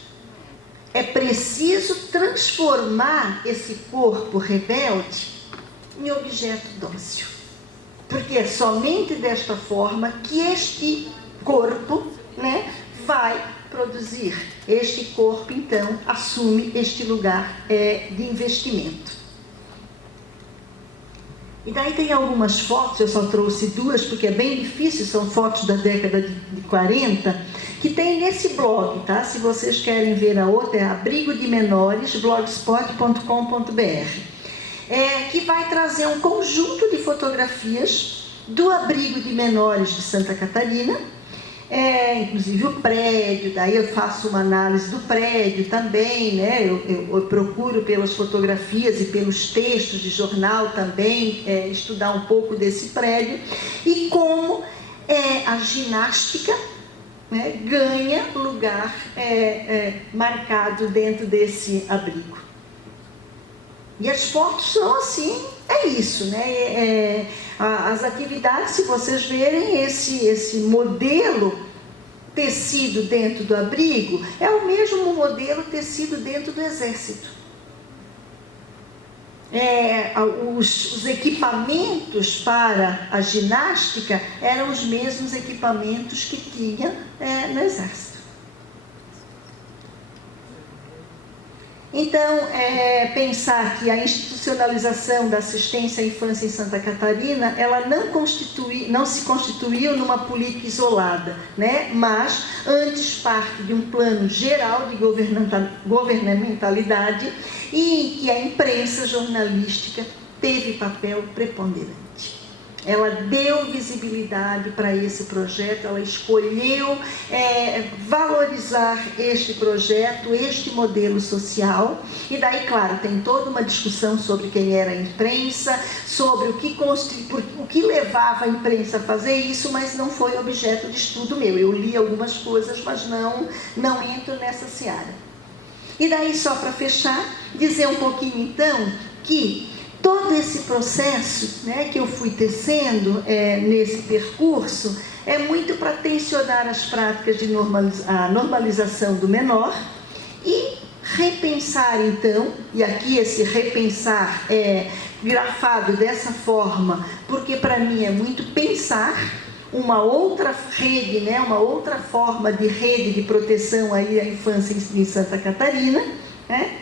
É preciso transformar esse corpo rebelde em objeto dócil. Porque é somente desta forma que este corpo, né, vai produzir. Este corpo, então, assume este lugar de investimento. E daí tem algumas fotos, eu só trouxe duas, porque é bem difícil, são fotos da década de 40, que tem nesse blog, tá? Se vocês querem ver a outra, é Abrigo de Menores, blogspot.com.br, que vai trazer um conjunto de fotografias do Abrigo de Menores de Santa Catarina, inclusive o prédio, daí eu faço uma análise do prédio também, né? Eu procuro pelas fotografias e pelos textos de jornal também estudar um pouco desse prédio e como a ginástica, né, ganha lugar marcado dentro desse abrigo. E as fotos são assim, é isso, né? As atividades, se vocês verem, esse modelo tecido dentro do abrigo é o mesmo modelo tecido dentro do exército. Os equipamentos para a ginástica eram os mesmos equipamentos que tinha no exército. Então, pensar que a institucionalização da assistência à infância em Santa Catarina, ela não se constituiu numa política isolada, né? Mas antes parte de um plano geral de governamentalidade e em que a imprensa jornalística teve papel preponderante. Ela deu visibilidade para esse projeto, ela escolheu valorizar este projeto, este modelo social. E daí, claro, tem toda uma discussão sobre quem era a imprensa, sobre o que levava a imprensa a fazer isso, mas não foi objeto de estudo meu. Eu li algumas coisas, mas não entro nessa seara. E daí, só para fechar, dizer um pouquinho, então, que todo esse processo, né, que eu fui tecendo nesse percurso é muito para tensionar as práticas de normalização do menor e repensar, então, e aqui esse repensar é grafado dessa forma, porque para mim é muito pensar uma outra rede, né, uma outra forma de rede de proteção aí à infância em Santa Catarina, né,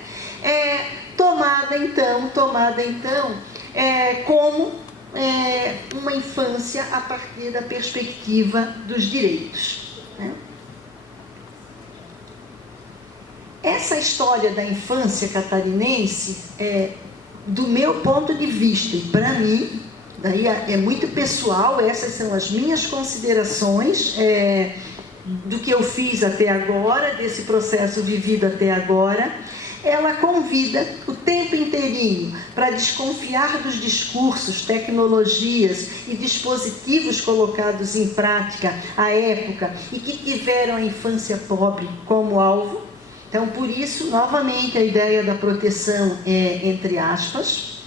tomada então como uma infância a partir da perspectiva dos direitos, né? Essa história da infância catarinense, do meu ponto de vista, e para mim, daí é muito pessoal, essas são as minhas considerações do que eu fiz até agora, desse processo vivido até agora. Ela convida o tempo inteirinho para desconfiar dos discursos, tecnologias e dispositivos colocados em prática à época e que tiveram a infância pobre como alvo. Então, por isso, novamente, a ideia da proteção é entre aspas.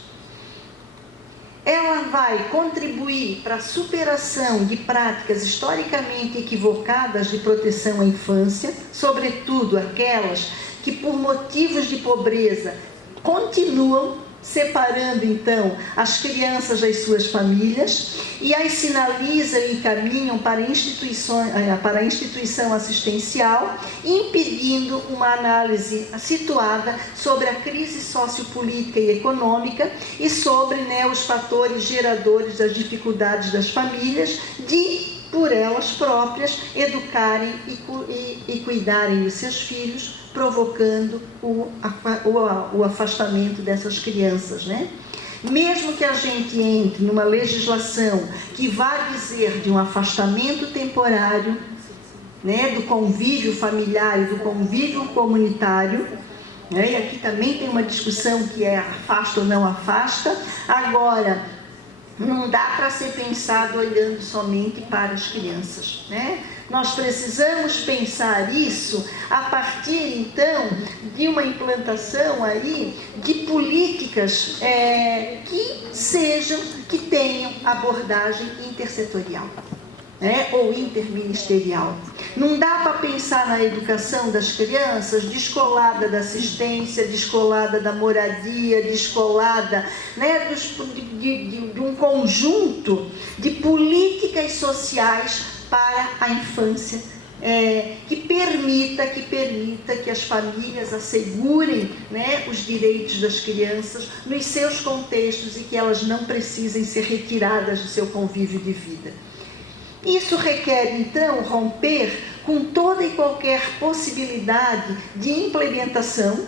Ela vai contribuir para a superação de práticas historicamente equivocadas de proteção à infância, sobretudo aquelas que, por motivos de pobreza, continuam separando, então, as crianças das suas famílias e as sinalizam e encaminham para a instituição assistencial, impedindo uma análise situada sobre a crise sociopolítica e econômica e sobre, né, os fatores geradores das dificuldades das famílias de, por elas próprias, educarem e cuidarem dos seus filhos, provocando o afastamento dessas crianças, né? Mesmo que a gente entre numa legislação que vá dizer de um afastamento temporário, né, do convívio familiar e do convívio comunitário, né, e aqui também tem uma discussão que é afasta ou não afasta, agora não dá para ser pensado olhando somente para as crianças, né? Nós precisamos pensar isso a partir, então, de uma implantação aí de políticas que tenham abordagem intersetorial, né, ou interministerial. Não dá para pensar na educação das crianças descolada da assistência, descolada da moradia, descolada, né, de um conjunto de políticas sociais para a infância, que permita que as famílias assegurem, né, os direitos das crianças nos seus contextos e que elas não precisem ser retiradas do seu convívio de vida. Isso requer, então, romper com toda e qualquer possibilidade de implementação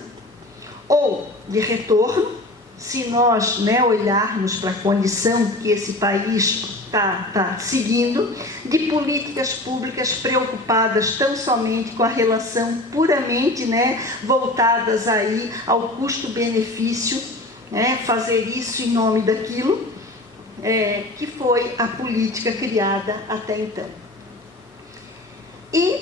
ou de retorno, se nós, né, olharmos para a condição que esse país está seguindo, de políticas públicas preocupadas tão somente com a relação puramente, né, voltadas aí ao custo-benefício, né, fazer isso em nome daquilo que foi a política criada até então. E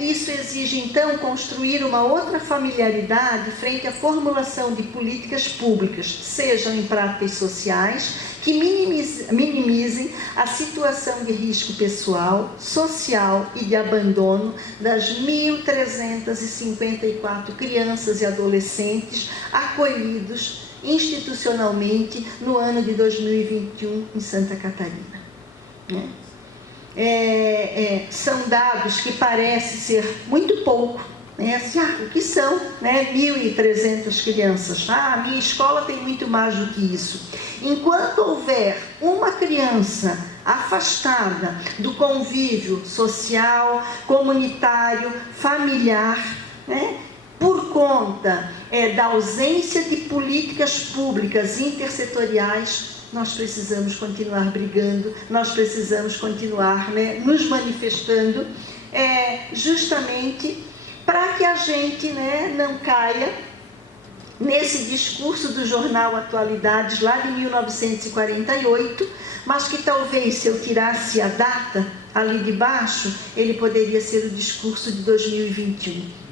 isso exige, então, construir uma outra familiaridade frente à formulação de políticas públicas, sejam em práticas sociais, que minimizem a situação de risco pessoal, social e de abandono das 1.354 crianças e adolescentes acolhidos institucionalmente no ano de 2021 em Santa Catarina, né? São dados que parecem ser muito pouco, né? Assim, o que são, né, 1.300 crianças? A minha escola tem muito mais do que isso. Enquanto houver uma criança afastada do convívio social, comunitário, familiar, né, por conta da ausência de políticas públicas intersetoriais, nós precisamos continuar brigando, nós precisamos continuar, né, nos manifestando, justamente para que a gente, né, não caia nesse discurso do jornal Atualidades, lá de 1948, mas que talvez, se eu tirasse a data ali de baixo, ele poderia ser o discurso de 2021.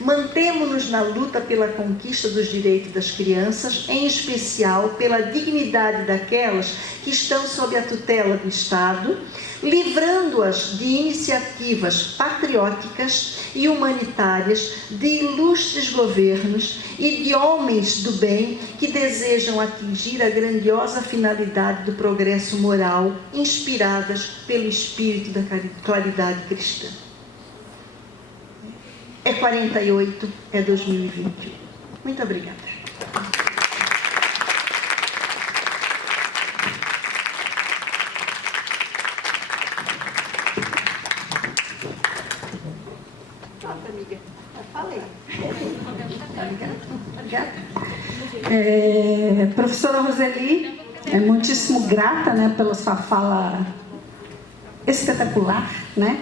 Mantemo-nos na luta pela conquista dos direitos das crianças, em especial pela dignidade daquelas que estão sob a tutela do Estado, livrando-as de iniciativas patrióticas e humanitárias de ilustres governos e de homens do bem que desejam atingir a grandiosa finalidade do progresso moral, inspiradas pelo espírito da claridade cristã. É 48, é 2021. Muito obrigada. Pronto, amiga. Eu falei. Obrigada. Professora Roseli, muitíssimo grata, né, pela sua fala espetacular, né?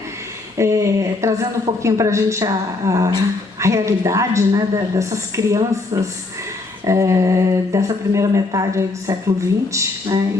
Trazendo um pouquinho para a gente a realidade, né, dessas crianças dessa primeira metade aí do século XX, né,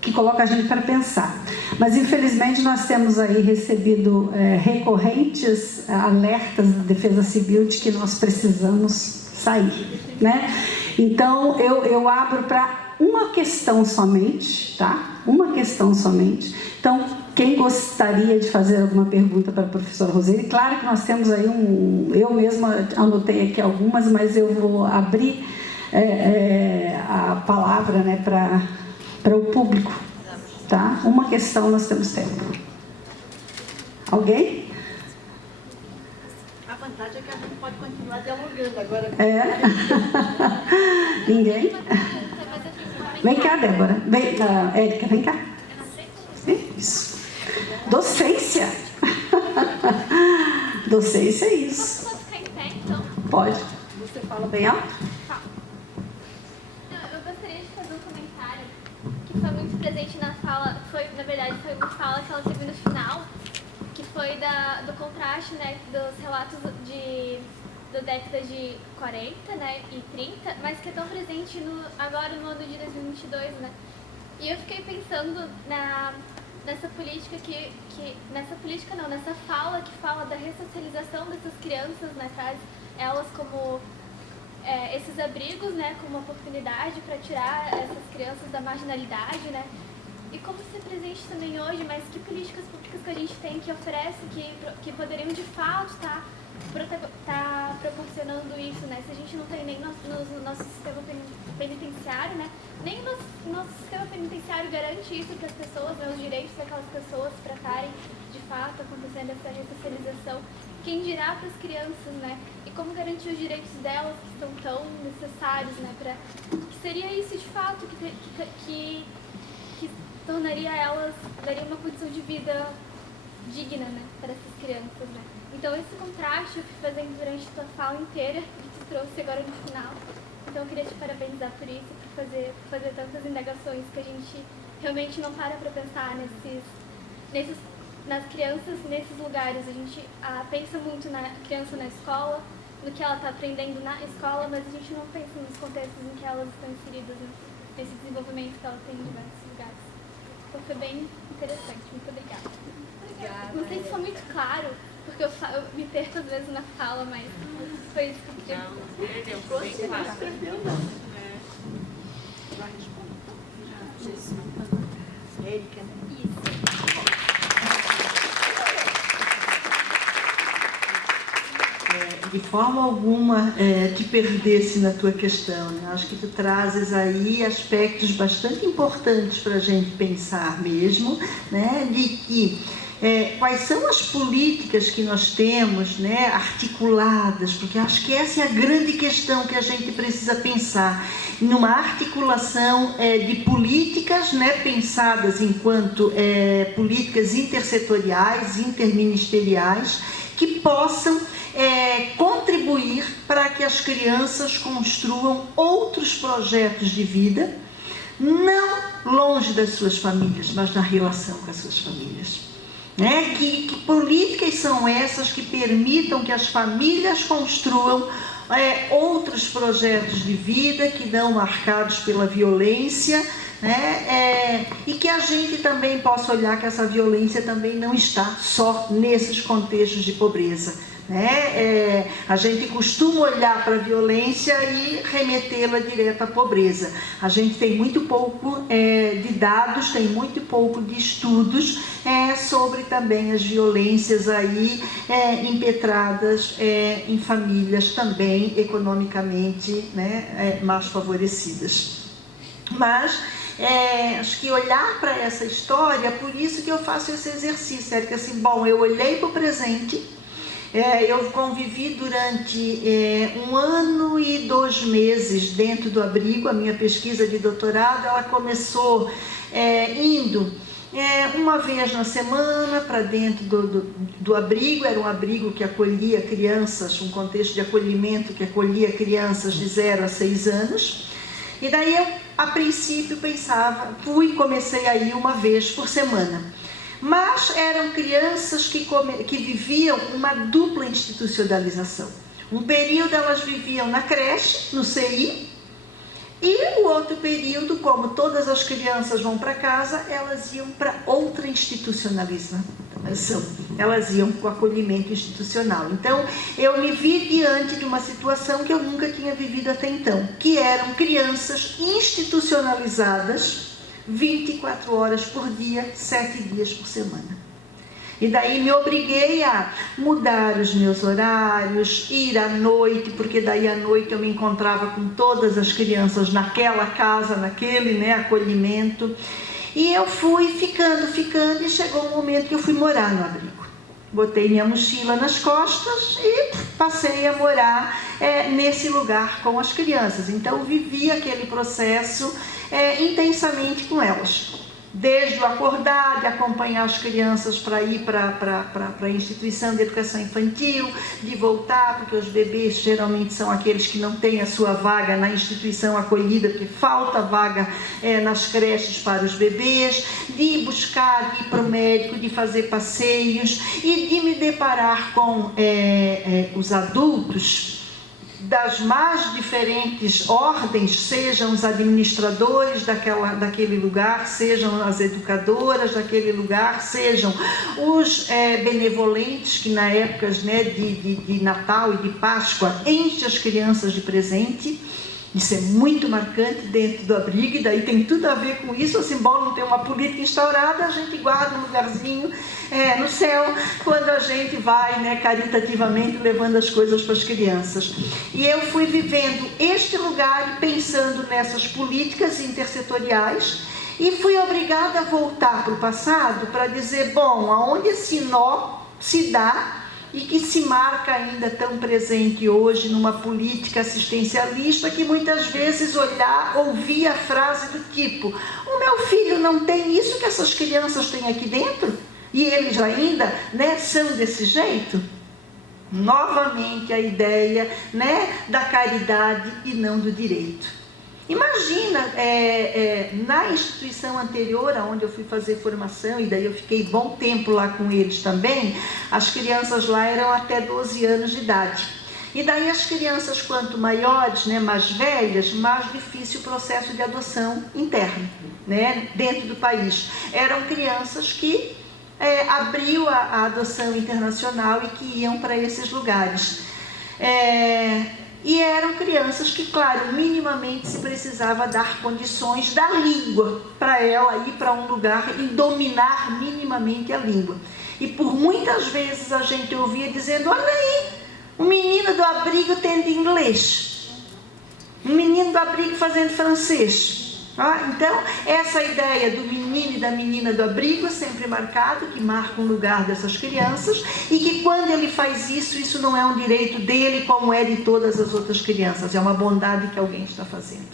que coloca a gente para pensar. Mas, infelizmente, nós temos aí recebido recorrentes alertas da Defesa Civil de que nós precisamos sair, né? Então, eu abro para uma questão somente, tá? Uma questão somente. Então, quem gostaria de fazer alguma pergunta para a professora Roseli? Claro que nós temos aí eu mesma anotei aqui algumas, mas eu vou abrir a palavra, né, para o público, tá? Uma questão, nós temos tempo. Alguém? A vantagem é que a gente pode continuar dialogando agora. Ninguém? Vem cá, Débora. Érica, vem cá. Isso. Docência. Docência é isso. Posso ficar em pé, então? Pode. Você fala bem alto? Eu gostaria de fazer um comentário que foi muito presente na fala, na verdade foi uma fala que ela teve no final, que foi do contraste, né, dos relatos da década de 40, né, e 30, mas que é tão presente agora no ano de 2022, né. E eu fiquei pensando nessa política nessa fala que fala da ressocialização dessas crianças, né, traz elas como esses abrigos, né, como uma oportunidade para tirar essas crianças da marginalidade, né, e como ser presente também hoje, mas que políticas públicas que a gente tem que oferece, que poderiam de fato estar proporcionando isso, né, se a gente não tem nem no nosso sistema penitenciário, né, nem o nosso sistema penitenciário garante isso para as pessoas, né, os direitos daquelas pessoas para estarem de fato acontecendo essa ressocialização, quem dirá para as crianças, né, e como garantir os direitos delas que são tão necessários, né, que seria isso de fato que daria uma condição de vida digna, né, para essas crianças, né. Então esse contraste eu fui fazendo durante a tua fala inteira e te trouxe agora no final. Então eu queria te parabenizar por isso, por fazer tantas indagações que a gente realmente não para pensar nas crianças nesses lugares. A gente pensa muito na criança na escola, no que ela está aprendendo na escola, mas a gente não pensa nos contextos em que elas estão inseridas, né, nesse desenvolvimento que ela tem em diversos lugares. Então foi bem interessante. Muito obrigada. Não sei se foi muito claro, porque eu me perco às vezes na fala, mas foi isso que eu queria. Não perdeu, foi bem claro. Não perdeu, não. Érica, né? Isso. De forma alguma te perdesse na tua questão, né? Acho que tu trazes aí aspectos bastante importantes para a gente pensar mesmo, né? De que quais são as políticas que nós temos, né, articuladas, porque acho que essa é a grande questão que a gente precisa pensar, numa articulação de políticas, né, pensadas enquanto políticas intersetoriais, interministeriais, que possam contribuir para que as crianças construam outros projetos de vida, não longe das suas famílias, mas na relação com as suas famílias. Que políticas são essas que permitam que as famílias construam outros projetos de vida que não marcados pela violência, né? E que a gente também possa olhar que essa violência também não está só nesses contextos de pobreza. Né? A gente costuma olhar para a violência e remetê-la direto à pobreza. A gente tem muito pouco de dados, tem muito pouco de estudos sobre também as violências aí impetradas em famílias também economicamente, né, mais favorecidas. Mas acho que olhar para essa história, por isso que eu faço esse exercício, é que assim, bom, eu olhei para o presente. Eu convivi durante 1 ano e 2 meses dentro do abrigo. A minha pesquisa de doutorado, ela começou indo uma vez na semana para dentro do abrigo. Era um abrigo que acolhia crianças, um contexto de acolhimento que acolhia crianças de 0 a 6 anos. E daí eu, a princípio, pensava, comecei a ir 1 vez por semana. Mas eram crianças que viviam uma dupla institucionalização. Um período elas viviam na creche, no CI, e o outro período, como todas as crianças vão para casa, elas iam para outra institucionalização. Elas iam para o acolhimento institucional. Então, eu me vi diante de uma situação que eu nunca tinha vivido até então, que eram crianças institucionalizadas 24 horas por dia, 7 dias por semana. E daí me obriguei a mudar os meus horários, ir à noite, porque daí à noite eu me encontrava com todas as crianças naquela casa, naquele acolhimento. E eu fui ficando, e chegou um momento que eu fui morar no abrigo. Botei minha mochila nas costas e passei a morar nesse lugar com as crianças. Então vivi aquele processo intensamente com elas. Desde o acordar, de acompanhar as crianças para ir para a instituição de educação infantil, de voltar, porque os bebês geralmente são aqueles que não têm a sua vaga na instituição acolhida, porque falta vaga nas creches para os bebês, de ir buscar, de ir para o médico, de fazer passeios e de me deparar com os adultos das mais diferentes ordens, sejam os administradores daquele lugar, sejam as educadoras daquele lugar, sejam os benevolentes que na época de Natal e de Páscoa enchem as crianças de presente. Isso é muito marcante dentro do abrigo, e daí tem tudo a ver com isso. Assim, bom, não tem uma política instaurada, a gente guarda um lugarzinho no céu quando a gente vai caritativamente levando as coisas para as crianças. E eu fui vivendo este lugar e pensando nessas políticas intersetoriais, e fui obrigada a voltar para o passado para dizer, bom, aonde esse nó se dá e que se marca ainda tão presente hoje numa política assistencialista que muitas vezes ouvia a frase do tipo, o meu filho não tem isso que essas crianças têm aqui dentro? E eles ainda são desse jeito? Novamente a ideia da caridade e não do direito. Imagina, na instituição anterior, onde eu fui fazer formação, e daí eu fiquei bom tempo lá com eles também, as crianças lá eram até 12 anos de idade. E daí as crianças, quanto maiores, mais velhas, mais difícil o processo de adoção interno, dentro do país. Eram crianças que abriu a adoção internacional e que iam para esses lugares. E eram crianças que, claro, minimamente se precisava dar condições da língua para ela ir para um lugar e dominar minimamente a língua. E por muitas vezes a gente ouvia dizendo, olha aí, um menino do abrigo tendo inglês, um menino do abrigo fazendo francês. Então, essa ideia do menino e da menina do abrigo é sempre marcado, que marca um lugar dessas crianças, e que quando ele faz isso, isso não é um direito dele como é de todas as outras crianças, é uma bondade que alguém está fazendo.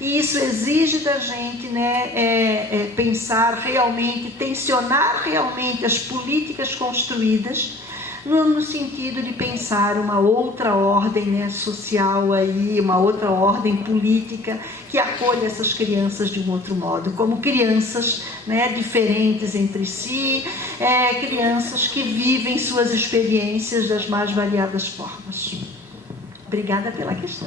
E isso exige da gente pensar realmente, tensionar realmente as políticas construídas no sentido de pensar uma outra ordem social aí, uma outra ordem política que acolha essas crianças de um outro modo, como crianças diferentes entre si, crianças que vivem suas experiências das mais variadas formas. Obrigada pela questão.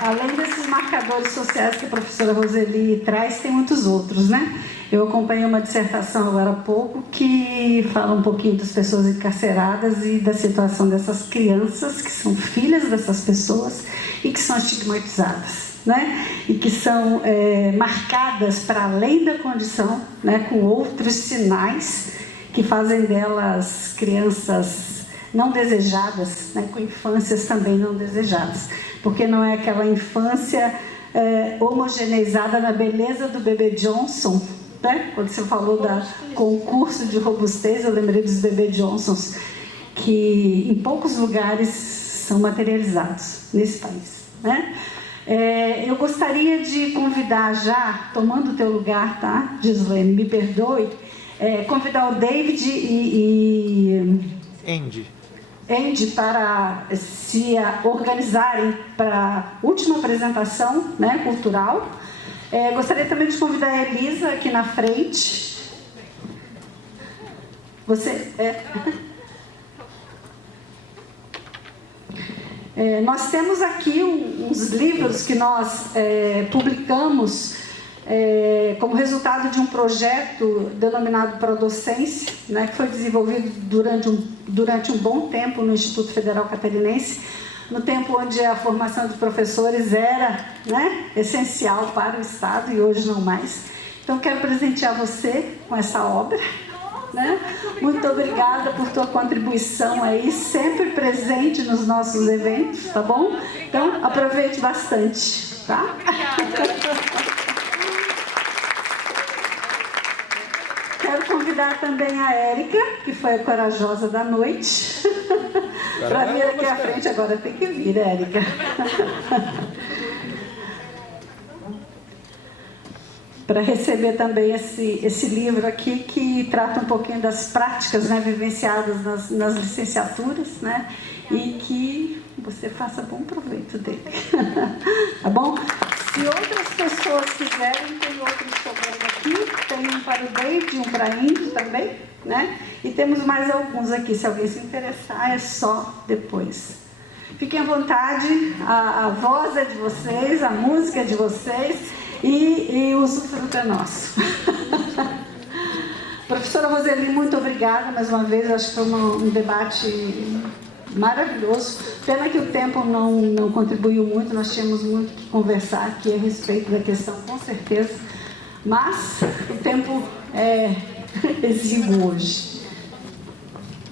Além desses marcadores sociais que a professora Roseli traz, tem muitos outros, né? Eu acompanhei uma dissertação agora há pouco que fala um pouquinho das pessoas encarceradas e da situação dessas crianças que são filhas dessas pessoas e que são estigmatizadas, né? E que são marcadas para além da condição, né? Com outros sinais que fazem delas crianças não desejadas, né? Com infâncias também não desejadas, porque não é aquela infância homogeneizada na beleza do bebê Johnson, né? Quando você falou da concurso de robustez, eu lembrei dos bebê Johnsons, que em poucos lugares são materializados nesse país, né? Eu gostaria de convidar já, tomando o teu lugar, tá, Gislene, me perdoe, convidar o David e Andy para se organizarem para a última apresentação, né, cultural. Gostaria também de convidar a Elisa aqui na frente. Você nós temos aqui uns livros que nós publicamos como resultado de um projeto denominado Prodocência, né, que foi desenvolvido durante um bom tempo no Instituto Federal Catarinense, no tempo onde a formação de professores era, né, essencial para o Estado e hoje não mais. Então, quero presentear você com essa obra. Né? Muito obrigada por tua contribuição aí, sempre presente nos nossos eventos, tá bom? Então, aproveite bastante, tá? Quero convidar também a Érica, que foi a corajosa da noite, para vir aqui à frente. Agora tem que vir, Érica. Para receber também esse livro aqui, que trata um pouquinho das práticas, né, vivenciadas nas licenciaturas, né, e que você faça bom proveito dele. Tá bom? Se outras pessoas quiserem, tem outros sobrando aqui, tem um para o David e um para a Indy também, né? E temos mais alguns aqui, se alguém se interessar, é só depois. Fiquem à vontade, a voz é de vocês, a música é de vocês, e o usufruto é nosso. Professora Roseli, muito obrigada mais uma vez. Eu acho que foi um debate maravilhoso. Pena que o tempo não contribuiu muito, nós tínhamos muito que conversar aqui a respeito da questão, com certeza, mas o tempo é exíguo hoje.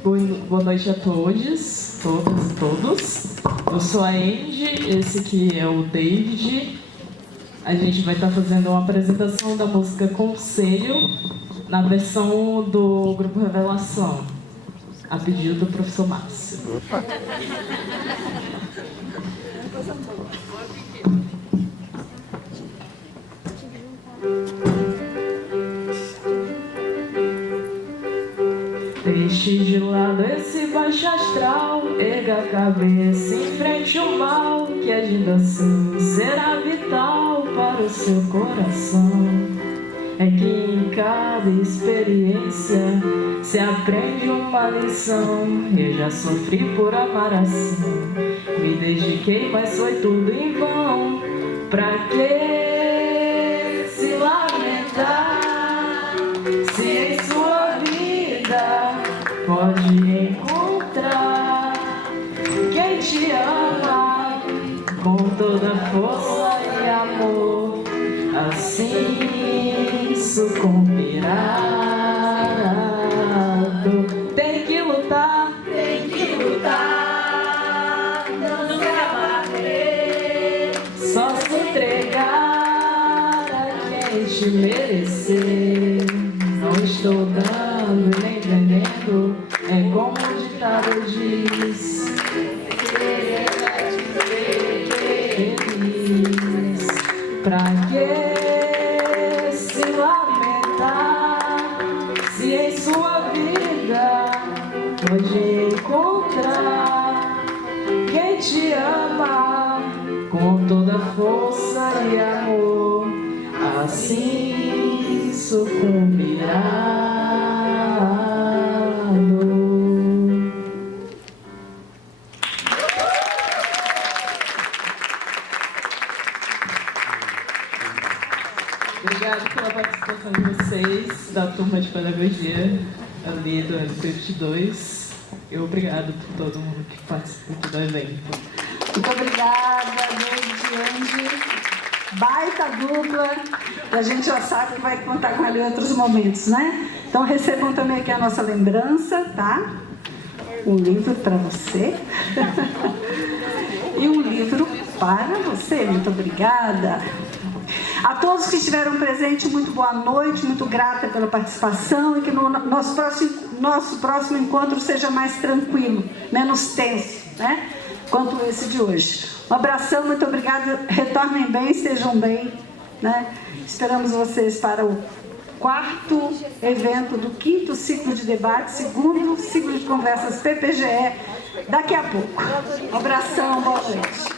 Boa noite a todos, todas e todos. Eu sou a Andy, esse aqui é o David. A gente vai estar fazendo uma apresentação da música Conselho na versão do Grupo Revelação, a pedido do professor Márcio. Deixe de lado esse baixo astral, erga a cabeça, enfrente o mal, que agindo assim será vital para o seu coração. É que em cada experiência se aprende uma lição. Eu já sofri por amar assim, me dediquei, mas foi tudo em vão. Pra que se lamentar, se em sua vida pode encontrar quem te ama com toda força e amor, assim sucumbirá. Tem que lutar, não se abater, só se entregar a quem te merecer. Não estou dando nem vendendo, é como o ditado diz. Pra que se lamentar, se em sua vida pode encontrar quem te ama com toda força e amor, assim sucumbirá. Obrigada pela participação de vocês, da turma de pedagogia ali do LP22. E obrigado por todo mundo que participou do evento. Muito obrigada, Andy. Baita dupla. E a gente já sabe que vai contar com ela em outros momentos, né? Então recebam também aqui a nossa lembrança, tá? Um livro para você. E um livro para você. Muito obrigada. A todos que estiveram presentes, muito boa noite, muito grata pela participação e que no nosso próximo encontro seja mais tranquilo, menos tenso, né? Quanto esse de hoje. Um abração, muito obrigada. Retornem bem, estejam bem, né? Esperamos vocês para o 4º evento do 5º ciclo de debate, 2º ciclo de conversas PPGE, daqui a pouco. Um abração, boa noite.